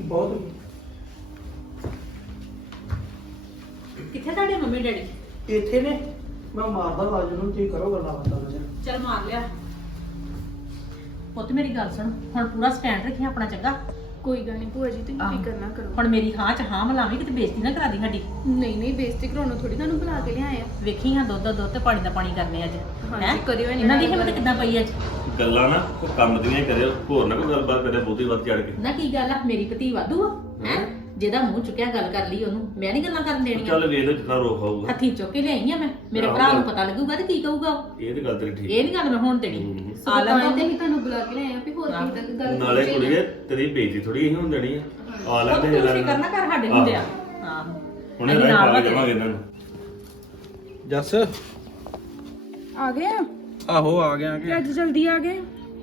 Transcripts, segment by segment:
ਬਹੁਤ। ਕਿੱਥੇ ਤੁਹਾਡੇ ਮੰਮੀ ਡੈਡੀ? ਇੱਥੇ ਨੇ। ਮੈਂ ਮਾਰਦਾ ਆਵਾਜ਼ ਨੂੰ ਤੁਸੀਂ ਕਰੋ ਗੱਲਾਂ ਬਾਤਾਂ ਚੱਲ ਮਾਰ ਲਿਆ। ਪੁੱਤ ਮੇਰੀ ਗੱਲ ਸੁਣ ਹੁਣ ਪੂਰਾ ਸਟੈਂਡ ਰੱਖੀ ਆਪਣਾ ਚੰਗਾ। ਕੋਈ ਗੱਲ ਨਹੀਂ ਭੂਆ ਜੀ ਤੁਸੀਂ ਆਹੋ। ਫਿਕਰ ਨਾ ਕਰੋ। ਹੁਣ ਮੇਰੀ ਹਾਂ ਚ ਹਾਂ ਮਿਲਾਵੀਂ ਕਿਤੇ ਬੇਇੱਜ਼ਤੀ ਨਾ ਕਰਾ ਦੀ ਸਾਡੀ। ਨਹੀਂ ਨਹੀਂ ਬੇਇੱਜ਼ਤੀ ਕਰਾਉਣੋਂ ਥੋੜੀ ਤੁਹਾਨੂੰ ਬੁਲਾ ਕੇ ਲਿਆਏ ਆ। ਵੇਖੀ ਹਾਂ ਦੁੱਧ ਦਾ ਦੁੱਧ ਤੇ ਪਾਣੀ ਦਾ ਪਾਣੀ ਕਰਨੇ ਅੱਜ ਹਾਂਜੀ, ਹੈਂ? ਕਰਿਓ ਇਹਨਾਂ ਇਹਨਾਂ ਦੀ ਹਿੰਮਤ ਗੱਲ। ਕਿੱਦਾਂ ਪਈ ਅੱਜ? ਗੱਲਾਂ ਨਾ ਕੋਈ ਕੰਮ ਦੀਆਂ ਹੀ ਕਰਿਓ ਹੋਰ ਨਾ ਕੋਈ ਗੱਲਬਾਤ ਕਰੇ ਬਹੁਤੀ ਵੱਧ ਚੜ ਕੇ। ਨਾ ਕੀ ਗੱਲ ਆ ਮੇਰੀ ਭਤੀ ਵਾਧੂ ਆ ਹੈ। ਜਿਹਦਾ ਮੂੰਹ ਚੁੱਕਿਆ ਗੱਲ ਕਰ ਲਈ ਉਹਨੂੰ। ਮੈਂ ਨਹੀਂ ਗੱਲਾਂ ਕਰਨ ਦੇਣੀਆਂ। ਚੱਲ ਵੇਖ ਲਓ ਜਿੰਨਾ ਰੋਕ ਆਊਗਾ। ਹੱਥੀ ਚੁੱਕ ਕੇ ਲਿਆਈ ਆ ਮੈਂ ਮੇਰੇ ਭਰਾ ਨੂੰ। ਪਤਾ ਲੱਗੂਗਾ ਤੇ ਕੀ ਕਹੂਗਾ ਉਹ। ਇਹ ਤੇ ਗੱਲ ਤੇਰੀ ਠੀਕ ਇਹ ਨਹੀਂ ਗੱਲ ਮੈਂ ਹੁਣ ਤੇਰੀ ਹੂੰ। ਆ ਤਾਂ ਲੈਂਦੇ ਹੀ ਤੁਹਾਨੂੰ ਬੁਲਾ ਕੇ ਲਿਆਏ ਆ ਵੀ ਹੋਰ ਆਹੋ। ਕਿਸੇ ਤੱਕ ਗੱਲ ਨਾਲੇ ਪਹੁੰਚੇ ਕੁੜੀਏ ਤੇਰੀ ਬੇਇੱਜ਼ਤੀ ਥੋੜੀ ਹੀ ਹੋਣ ਦੇਣੀ ਆ। ਆ ਉਹ ਲੈਂਦੇ ਤੂੰ ਫਿਕਰ ਨਾ ਕਰ ਸਾਡੇ ਹੁੰਦੇ ਆ ਹਾਂ। ਹੁਣੇ ਅਸੀਂ ਰਾਹ ਨਾਲ ਪਾ ਵਾ ਕੇ ਤੇਰੇ। ਜਾਵਾਂਗੇ ਇਹਨਾਂ ਨੂੰ। ਜੱਸ। ਆ ਗਏ ਆ? ਆਹੋ ਆ ਗਿਆ ਕਿ ਅੱਜ ਜਲਦੀ ਆ ਗਏ?